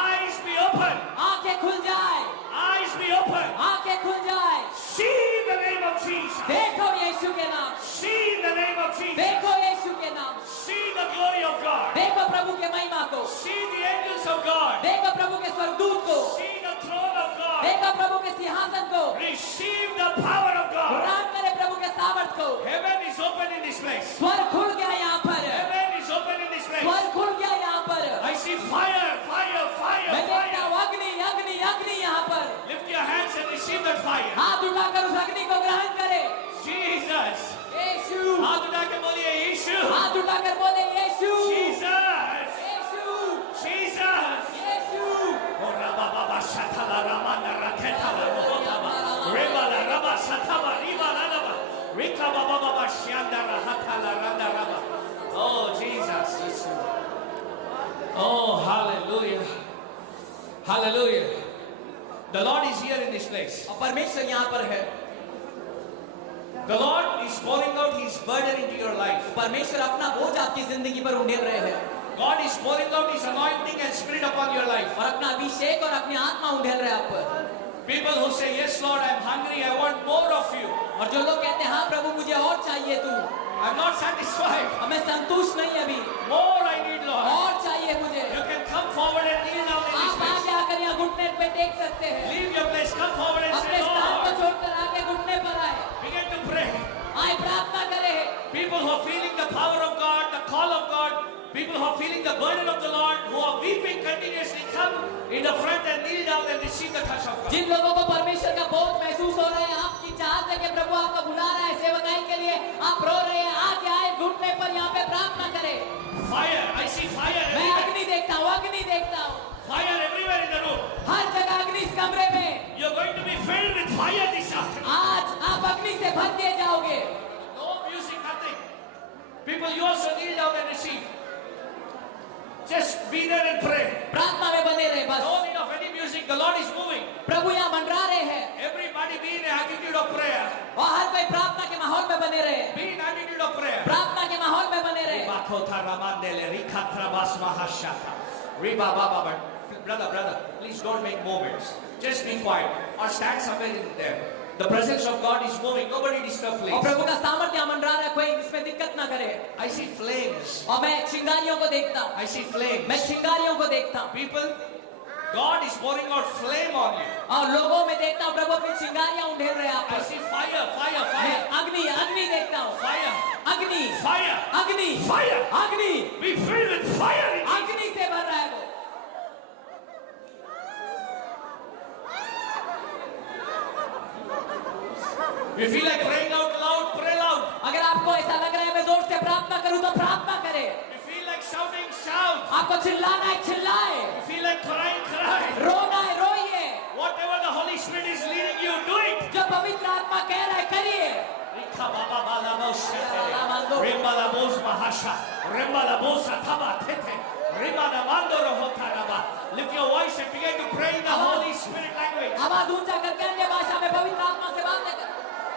Eyes be open. आंखें खुल जाए। Eyes be open. आंखें खुल जाए। See in the name of Jesus. देखो यीशु के नाम। See in the name of Jesus. देखो यीशु के नाम। See the glory of God. देखो प्रभु के महिमा को। See the angels of God. देखो प्रभु के स्वर्गदूत को। See the throne of God. देखो प्रभु के सिंहासन को। Receive the power of God. ग्रहण करें प्रभु के सामर्थ को। Heaven is open in this place. स्वर्ग खुल गया यहाँ पर। Heaven is open in this place. स्वर्ग खुल गया यहाँ पर। I see fire, fire, fire, मैं देखता fire. हूँ अग्नि अग्नि अग्नि यहाँ पर। Lift your hands and receive that fire. हाथ उठाकर उस अग्नि को ग्रहण करें। Jesus. यीशु। हाथ उठा के बोलिए यीशु. हाथ उठाकर बोले यीशु। Jesus. Yeshu. Jesus. Yeshu. Oh, Rabba Baba Shatala Ramana Raketala Rohotaba. Rebala Rabba Sataba Ribala Rabba. Rika Baba Baba Shandara Hatala Randa Rabba. Oh, Jesus. Oh, hallelujah. Hallelujah. The Lord is here in this place. और परमेश्वर यहाँ पर है। The Lord is pouring out His burden into your life. परमेश्वर अपना बोझ आपकी जिंदगी पर उंडेल रहे हैं। God is pouring out His anointing and spirit upon your life. और अपना अभिषेक और अपनी आत्मा उंडेल रहे हैं आप पर। People who say, yes Lord, I am hungry, I want more of you. और जो लोग कहते हैं हाँ प्रभु मुझे और चाहिए तू। I am not satisfied. और मैं संतुष्ट नहीं अभी। More I need, Lord. और चाहिए मुझे। You can come forward and kneel down in this आप place. आगे आकर यहाँ घुटने पे टेक सकते हैं। Leave your place, come forward and अपने say, स्थान को Lord. छोड़कर आगे घुटने पर आए। Begin to pray. आए प्रार्थना करें। People who are feeling the power of God, the call of God, people who are feeling the burden of the Lord, who are weeping continuously, come in the front and kneel down and receive the touch of God. जिन लोगों को परमेश्वर का बोझ महसूस हो रहा है, आपकी चाहत है कि प्रभु आपको बुला रहा है सेवकाई के लिए, आप रो रहे हैं, आगे आए घुटने पर यहाँ पे प्रार्थना करें। Fire, I see fire मैं everywhere. अग्नि देखता हूँ, अग्नि देखता हूँ, Fire everywhere in the room. हर जगह अग्नि इस कमरे में। You're going to be filled with fire this afternoon. आज आप अग्नि से भर दिए जाओगे। No music, nothing. People, you also kneel down and receive. Just be there and pray. प्रार्थना में बने रहे बस। No need of any music. The Lord is moving. प्रभु यहाँ मंडरा रहे हैं Everybody be in an attitude of prayer. और हर कोई प्रार्थना के माहौल में बने रहे, Be in attitude of prayer. प्रार्थना के माहौल में बने रहे। Brother, please don't make movements. Just be quiet or stand somewhere in there. The presence of God is moving. Nobody disturb, और please. प्रभु का सामर्थ्य यहाँ मंडरा रहा है, कोई इसमें दिक्कत ना करे। I see flames. और मैं चिंगारियों को देखता हूँ, I see flames. मैं चिंगारियों को देखता हूँ People, God is pouring out flame on you. और लोगों में देखता हूँ प्रभु अपनी चिंगारियाँ उंडेल रहे हैं आप I पर। see fire, fire, मैं fire, अग्नि अग्नि देखता हूँ, fire, अग्नि fire, अग्नि fire. अग्नि Be filled with fire. अग्नि से भर रहा है वो। You feel like praying out loud, pray loud. अगर आपको ऐसा लग रहा है मैं जोर से प्रार्थना करूँ तो प्रार्थना करें। You feel like shouting, shout. आपको चिल्लाना है चिल्लाए, You feel like crying, cry. रोना है रोइए, Whatever the Holy Spirit is leading you, do it. जो पवित्र आत्मा कह रहा है करिए। Rikha baba bala boshete. Rimbala bos mahasha. Rimbala bosa taba tete. Rimbala mandoro hotaraba. Lift your voice and begin to pray in the Holy Spirit language. आवाज ऊंचा करके अन्य भाषा में पवित्र आत्मा से बातें करें।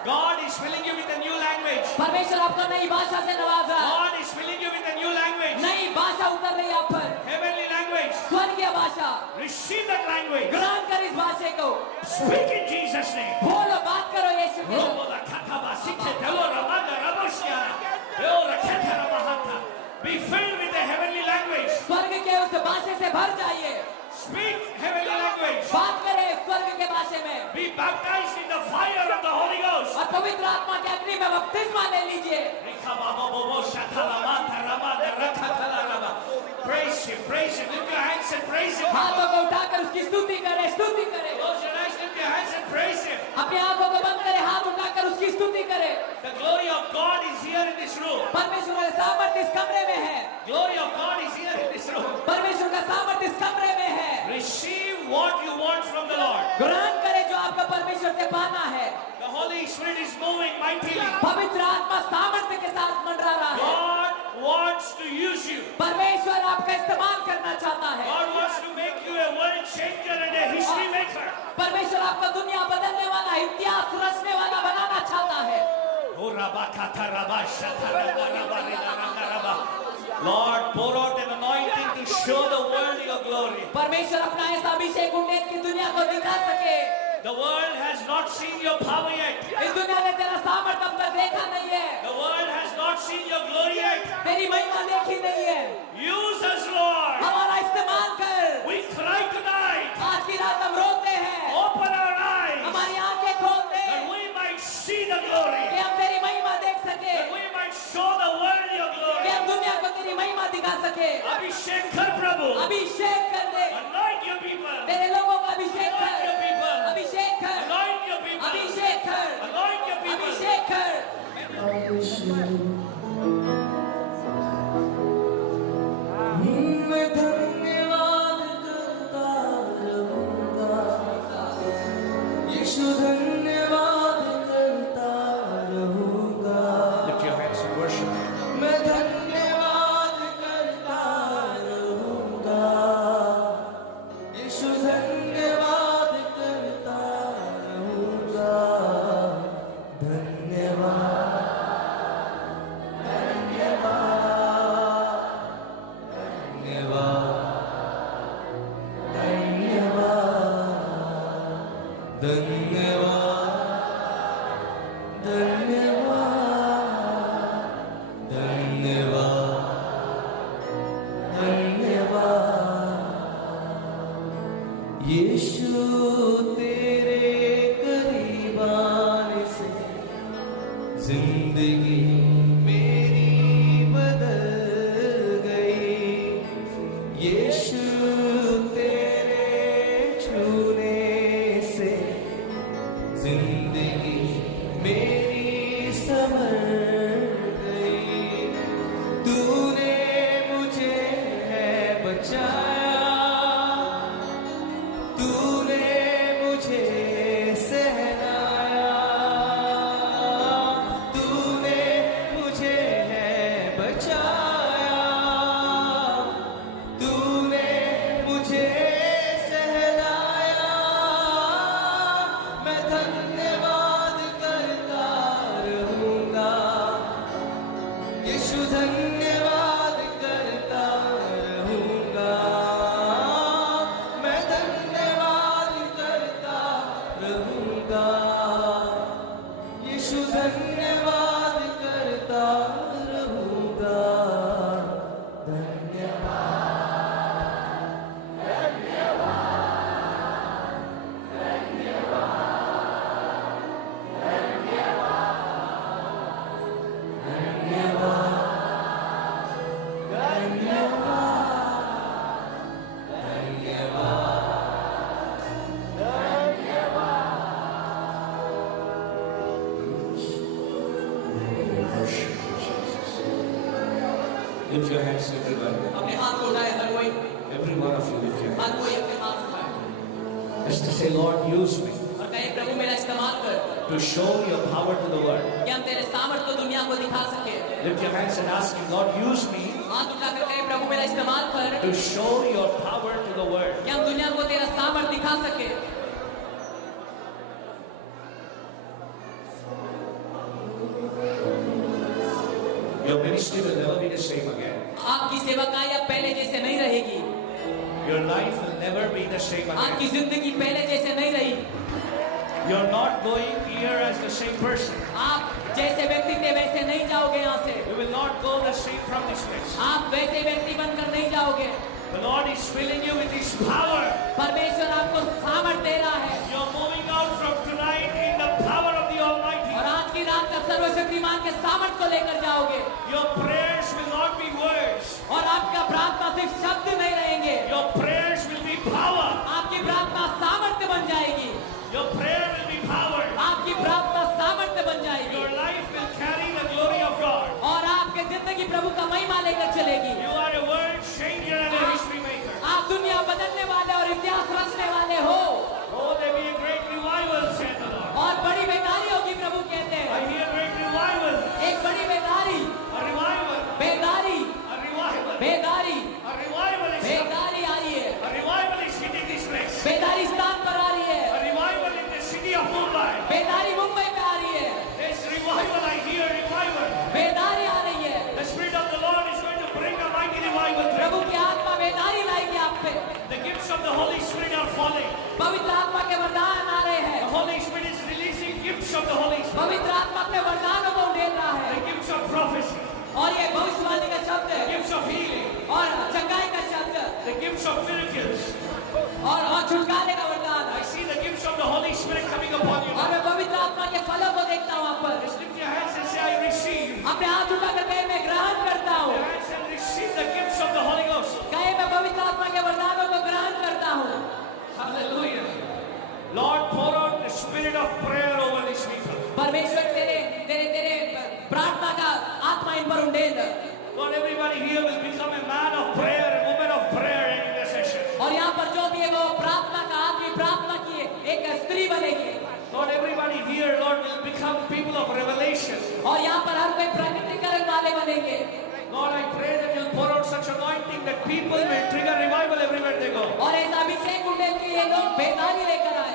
God is filling you with a new language. परमेश्वर आपको नई भाषा से नवाज रहा है, God is filling you with a new language. नई भाषा उतर रही है आप पर, Heavenly language. स्वर्गीय भाषा। Receive that language. ग्रहण कर इस भाषा को, Speak in Jesus' name. बोलो बात करो यीशु के नाम। Robola kataba sikhe telo ramada raboshya. Beora ketera mahata. Be filled with the heavenly language. स्वर्ग के उस भाषा से भर जाइए, Speak heavenly language. बात करें स्वर्ग के भाषा में Be baptized in the fire of the Holy Ghost. और पवित्र आत्मा के अग्नि में बपतिस्मा ले लीजिए। Praise Him, praise Him. Lift your hands and praise Him. हाथों को उठाकर उसकी स्तुति करें, स्तुति करें। Close your eyes, lift your hands and praise Him. अपनी आंखों को बंद करें, हाथ उठाकर उसकी स्तुति करें। The glory of God is here in this room. परमेश्वर का सामर्थ्य इस कमरे में है, Glory of God is here in this room. परमेश्वर का सामर्थ्य इस कमरे में है। Receive what you want from the Lord. ग्रहण करें जो आपका परमेश्वर से पाना है। The Holy Spirit is moving mightily. पवित्र आत्मा सामर्थ्य के साथ मंडरा रहा है। God wants to use you. परमेश्वर आपका इस्तेमाल करना चाहता है। God wants to make you a world changer and a history maker. परमेश्वर आपका दुनिया बदलने वाला, इतिहास रचने वाला बनाना चाहता है। Lord, pour out an anointing to show the world your glory. परमेश्वर अपना ऐसा अभिषेक उन्हें की दुनिया को दिखा सके। The world has not seen your power yet. इस दुनिया ने तेरा सामर्थ्य अब तक देखा नहीं है, The world has not seen your glory yet. तेरी महिमा देखी नहीं है। Use us, Lord. हमारा इस्तेमाल कर। We cry tonight. आज की रात हम रोते हैं, Open our eyes हमारी आंखें खोल दे that we might see the glory. कि हम तेरी महिमा देख सके, That we might show the world your कि glory. हम दुनिया को तेरी महिमा दिखा सके। Abhishek kar Prabhu. अभिषेक कर दे, Anoint your people. तेरे लोगों का अभिषेक Anoint कर, your people. अभिषेक कर, Anoint your people. अभिषेक कर, Anoint your people. अभिषेक कर। मैं धन्यवाद करता रहूंगा, यीशु धन्यवाद करता रहूंगा। Lift your hands and worship. मैं धन्यवाद करता रहूंगा, यीशु धन्यवाद करता रहूंगा। धन्यवाद, यीशु तेरे करीब आने से जिंदगी मेरी Lift your hands, everybody. अपने हाथ को उठाए हर कोई, Every one of you lift your hands. हर कोई अपने हाथ उठाए Just to say, Lord, use me और कहे प्रभु मेरा इस्तेमाल कर to show your power to the world. कि हम तेरे सामर्थ को दुनिया को दिखा सके। Lift your hands and ask him, Lord, use me हाथ उठाकर कहे प्रभु मेरा इस्तेमाल कर to show your power to the world. कि हम दुनिया को तेरा सामर्थ दिखा सके। Your ministry will never be the same again. आपकी सेवकाई अब पहले जैसे नहीं रहेगी, Your life will never be the same आपकी again. जिंदगी पहले जैसे नहीं रही। You're not going here as the same person. आप जैसे व्यक्ति थे वैसे नहीं जाओगे यहाँ से, You will not go the same from this place. आप वैसे व्यक्ति बनकर नहीं जाओगे। The Lord is filling you with His power. परमेश्वर आपको सामर्थ दे रहा है You're moving out from tonight in the power of the Almighty. और आज की रात का सर्वशक्तिमान के सामर्थ को लेकर जाओगे Your prayers will not be words. और आपका प्रार्थना सिर्फ शब्द नहीं रहेंगे, Your prayers will be power. आपकी प्रार्थना सामर्थ्य बन जाएगी, Your prayer will be power. आपकी प्रार्थना सामर्थ्य बन जाएगी Your life will carry the glory of God. और आपके जिंदगी प्रभु का महिमा लेकर चलेगी। You are a world changer and a history maker. आप दुनिया बदलने वाले और इतिहास रचने वाले हो Oh, there be a great revival, said the Lord. और बड़ी बेदारी होगी। प्रभु कहते I हैं hear great revival. एक बड़ी बेदारी, A revival. बेदारी, A revival. बेदारी, A revival is coming. बेदारी आ रही है, A revival is hitting this place. बेदारी स्थान पर आ रही है, A revival in the city of Mumbai. बेदारी Mumbai में आ रही है, There's revival. I hear revival. बेदारी आ रही है। The Spirit of the Lord is going to bring a mighty revival. प्रभु की आत्मा बेदारी लाएगी आप पे। The gifts of the Holy Spirit are falling. पवित्र आत्मा के वरदान आ रहे The हैं, Holy Spirit is releasing gifts of the Holy Spirit. पवित्र आत्मा अपने वरदानों को उड़ेल रहा है The gifts of prophecy. और ये भविष्यवाणी का शब्द The है gifts of healing. और चंगाई का शब्द The gifts of miracles. और छुटकारे का वरदान I see the gifts of the Holy Spirit coming upon you. और मैं पवित्र आत्मा के फलों को देखता हूँ आप पर। Just lift your hands and say, I receive. अपने हाथ उठाकर कहे मैं ग्रहण करता हूँ, Your hands and receive the gifts of the Holy Ghost. कहे मैं पवित्र आत्मा के वरदानों को ग्रहण करता हूँ। Hallelujah. Lord, pour out the spirit of prayer over these people. परमेश्वर तेरे तेरे तेरे प्रार्थना का आत्मा इन पर उंडेल Lord, everybody here will become a man of prayer, a woman of prayer and intercession. और यहाँ पर जो भी है वो प्रार्थना का आदमी प्रार्थना की एक स्त्री बनेगी Lord, everybody here, Lord, will become people of revelation. और यहाँ पर हर कोई प्रकटीकरण वाले बनेंगे। Lord, I pray that you'll pour out such anointing that people will trigger revival everywhere they go. और ऐसा अभिषेक उंडेल के लिए लोग बेदारी लेकर आए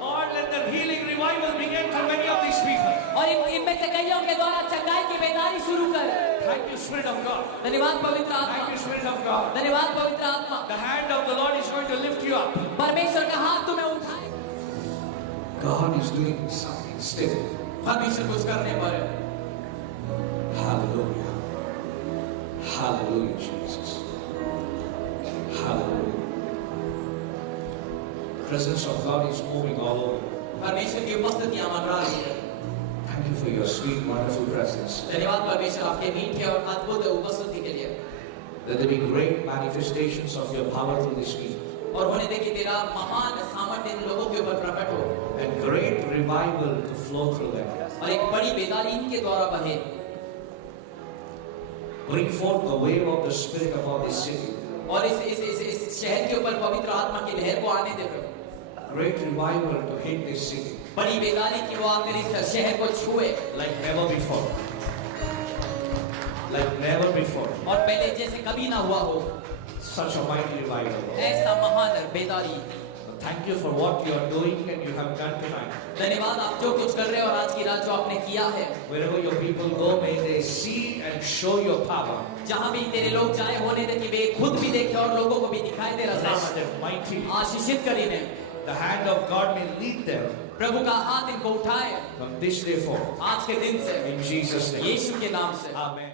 Lord, let the healing revival begin for many of these people. और इनमें से कईयों के द्वारा चंगाई की बेदारी शुरू कर। Thank you, Spirit of God. धन्यवाद पवित्र Thank आत्मा, you, Spirit of God. धन्यवाद पवित्र आत्मा। The hand of the Lord is going to lift you up. परमेश्वर का हाथ तुम्हें उठाए, God is doing something still. परमेश्वर कुछ करने पर। Hallelujah. Hallelujah, Jesus. Hallelujah. Presence of God is moving all over. परमेश्वर की उपस्थिति यहाँ मंडरा रही है। Thank you for your sweet, wonderful presence. धन्यवाद परमेश्वर आपके मीठे और अद्भुत उपस्थिति के लिए That there be great manifestations of your power through this people. और होने दे कि तेरा महान सामर्थ्य इन लोगों के ऊपर प्रकट हो And great revival to flow through them. और एक बड़ी बेदारी इनके द्वारा बहे Bring forth the wave of the Spirit upon this city. और इस शहर के ऊपर पवित्र आत्मा की लहर को आने दे प्रभु। Great revival to hit this city बड़ी बेदारी की वो आकर इस शहर को छुए like never before. Like never before. और पहले जैसे कभी ना हुआ हो Such a mighty revival. ऐसा महान बेदारी। Thank you for what you are doing and you have done tonight. धन्यवाद आप जो कुछ कर रहे हो और आज की रात जो आपने किया है। Wherever your people go, may they see and show your power. जहाँ भी तेरे लोग जाए होने दे कि वे खुद भी देखे और लोगों को भी दिखाई दे रहा Bless them mightily. आशीषित करीने The hand of God may lead them प्रभु का हाथ इनको उठाए from this day forward. आज के दिन से In Jesus' name. यीशु के नाम से Amen.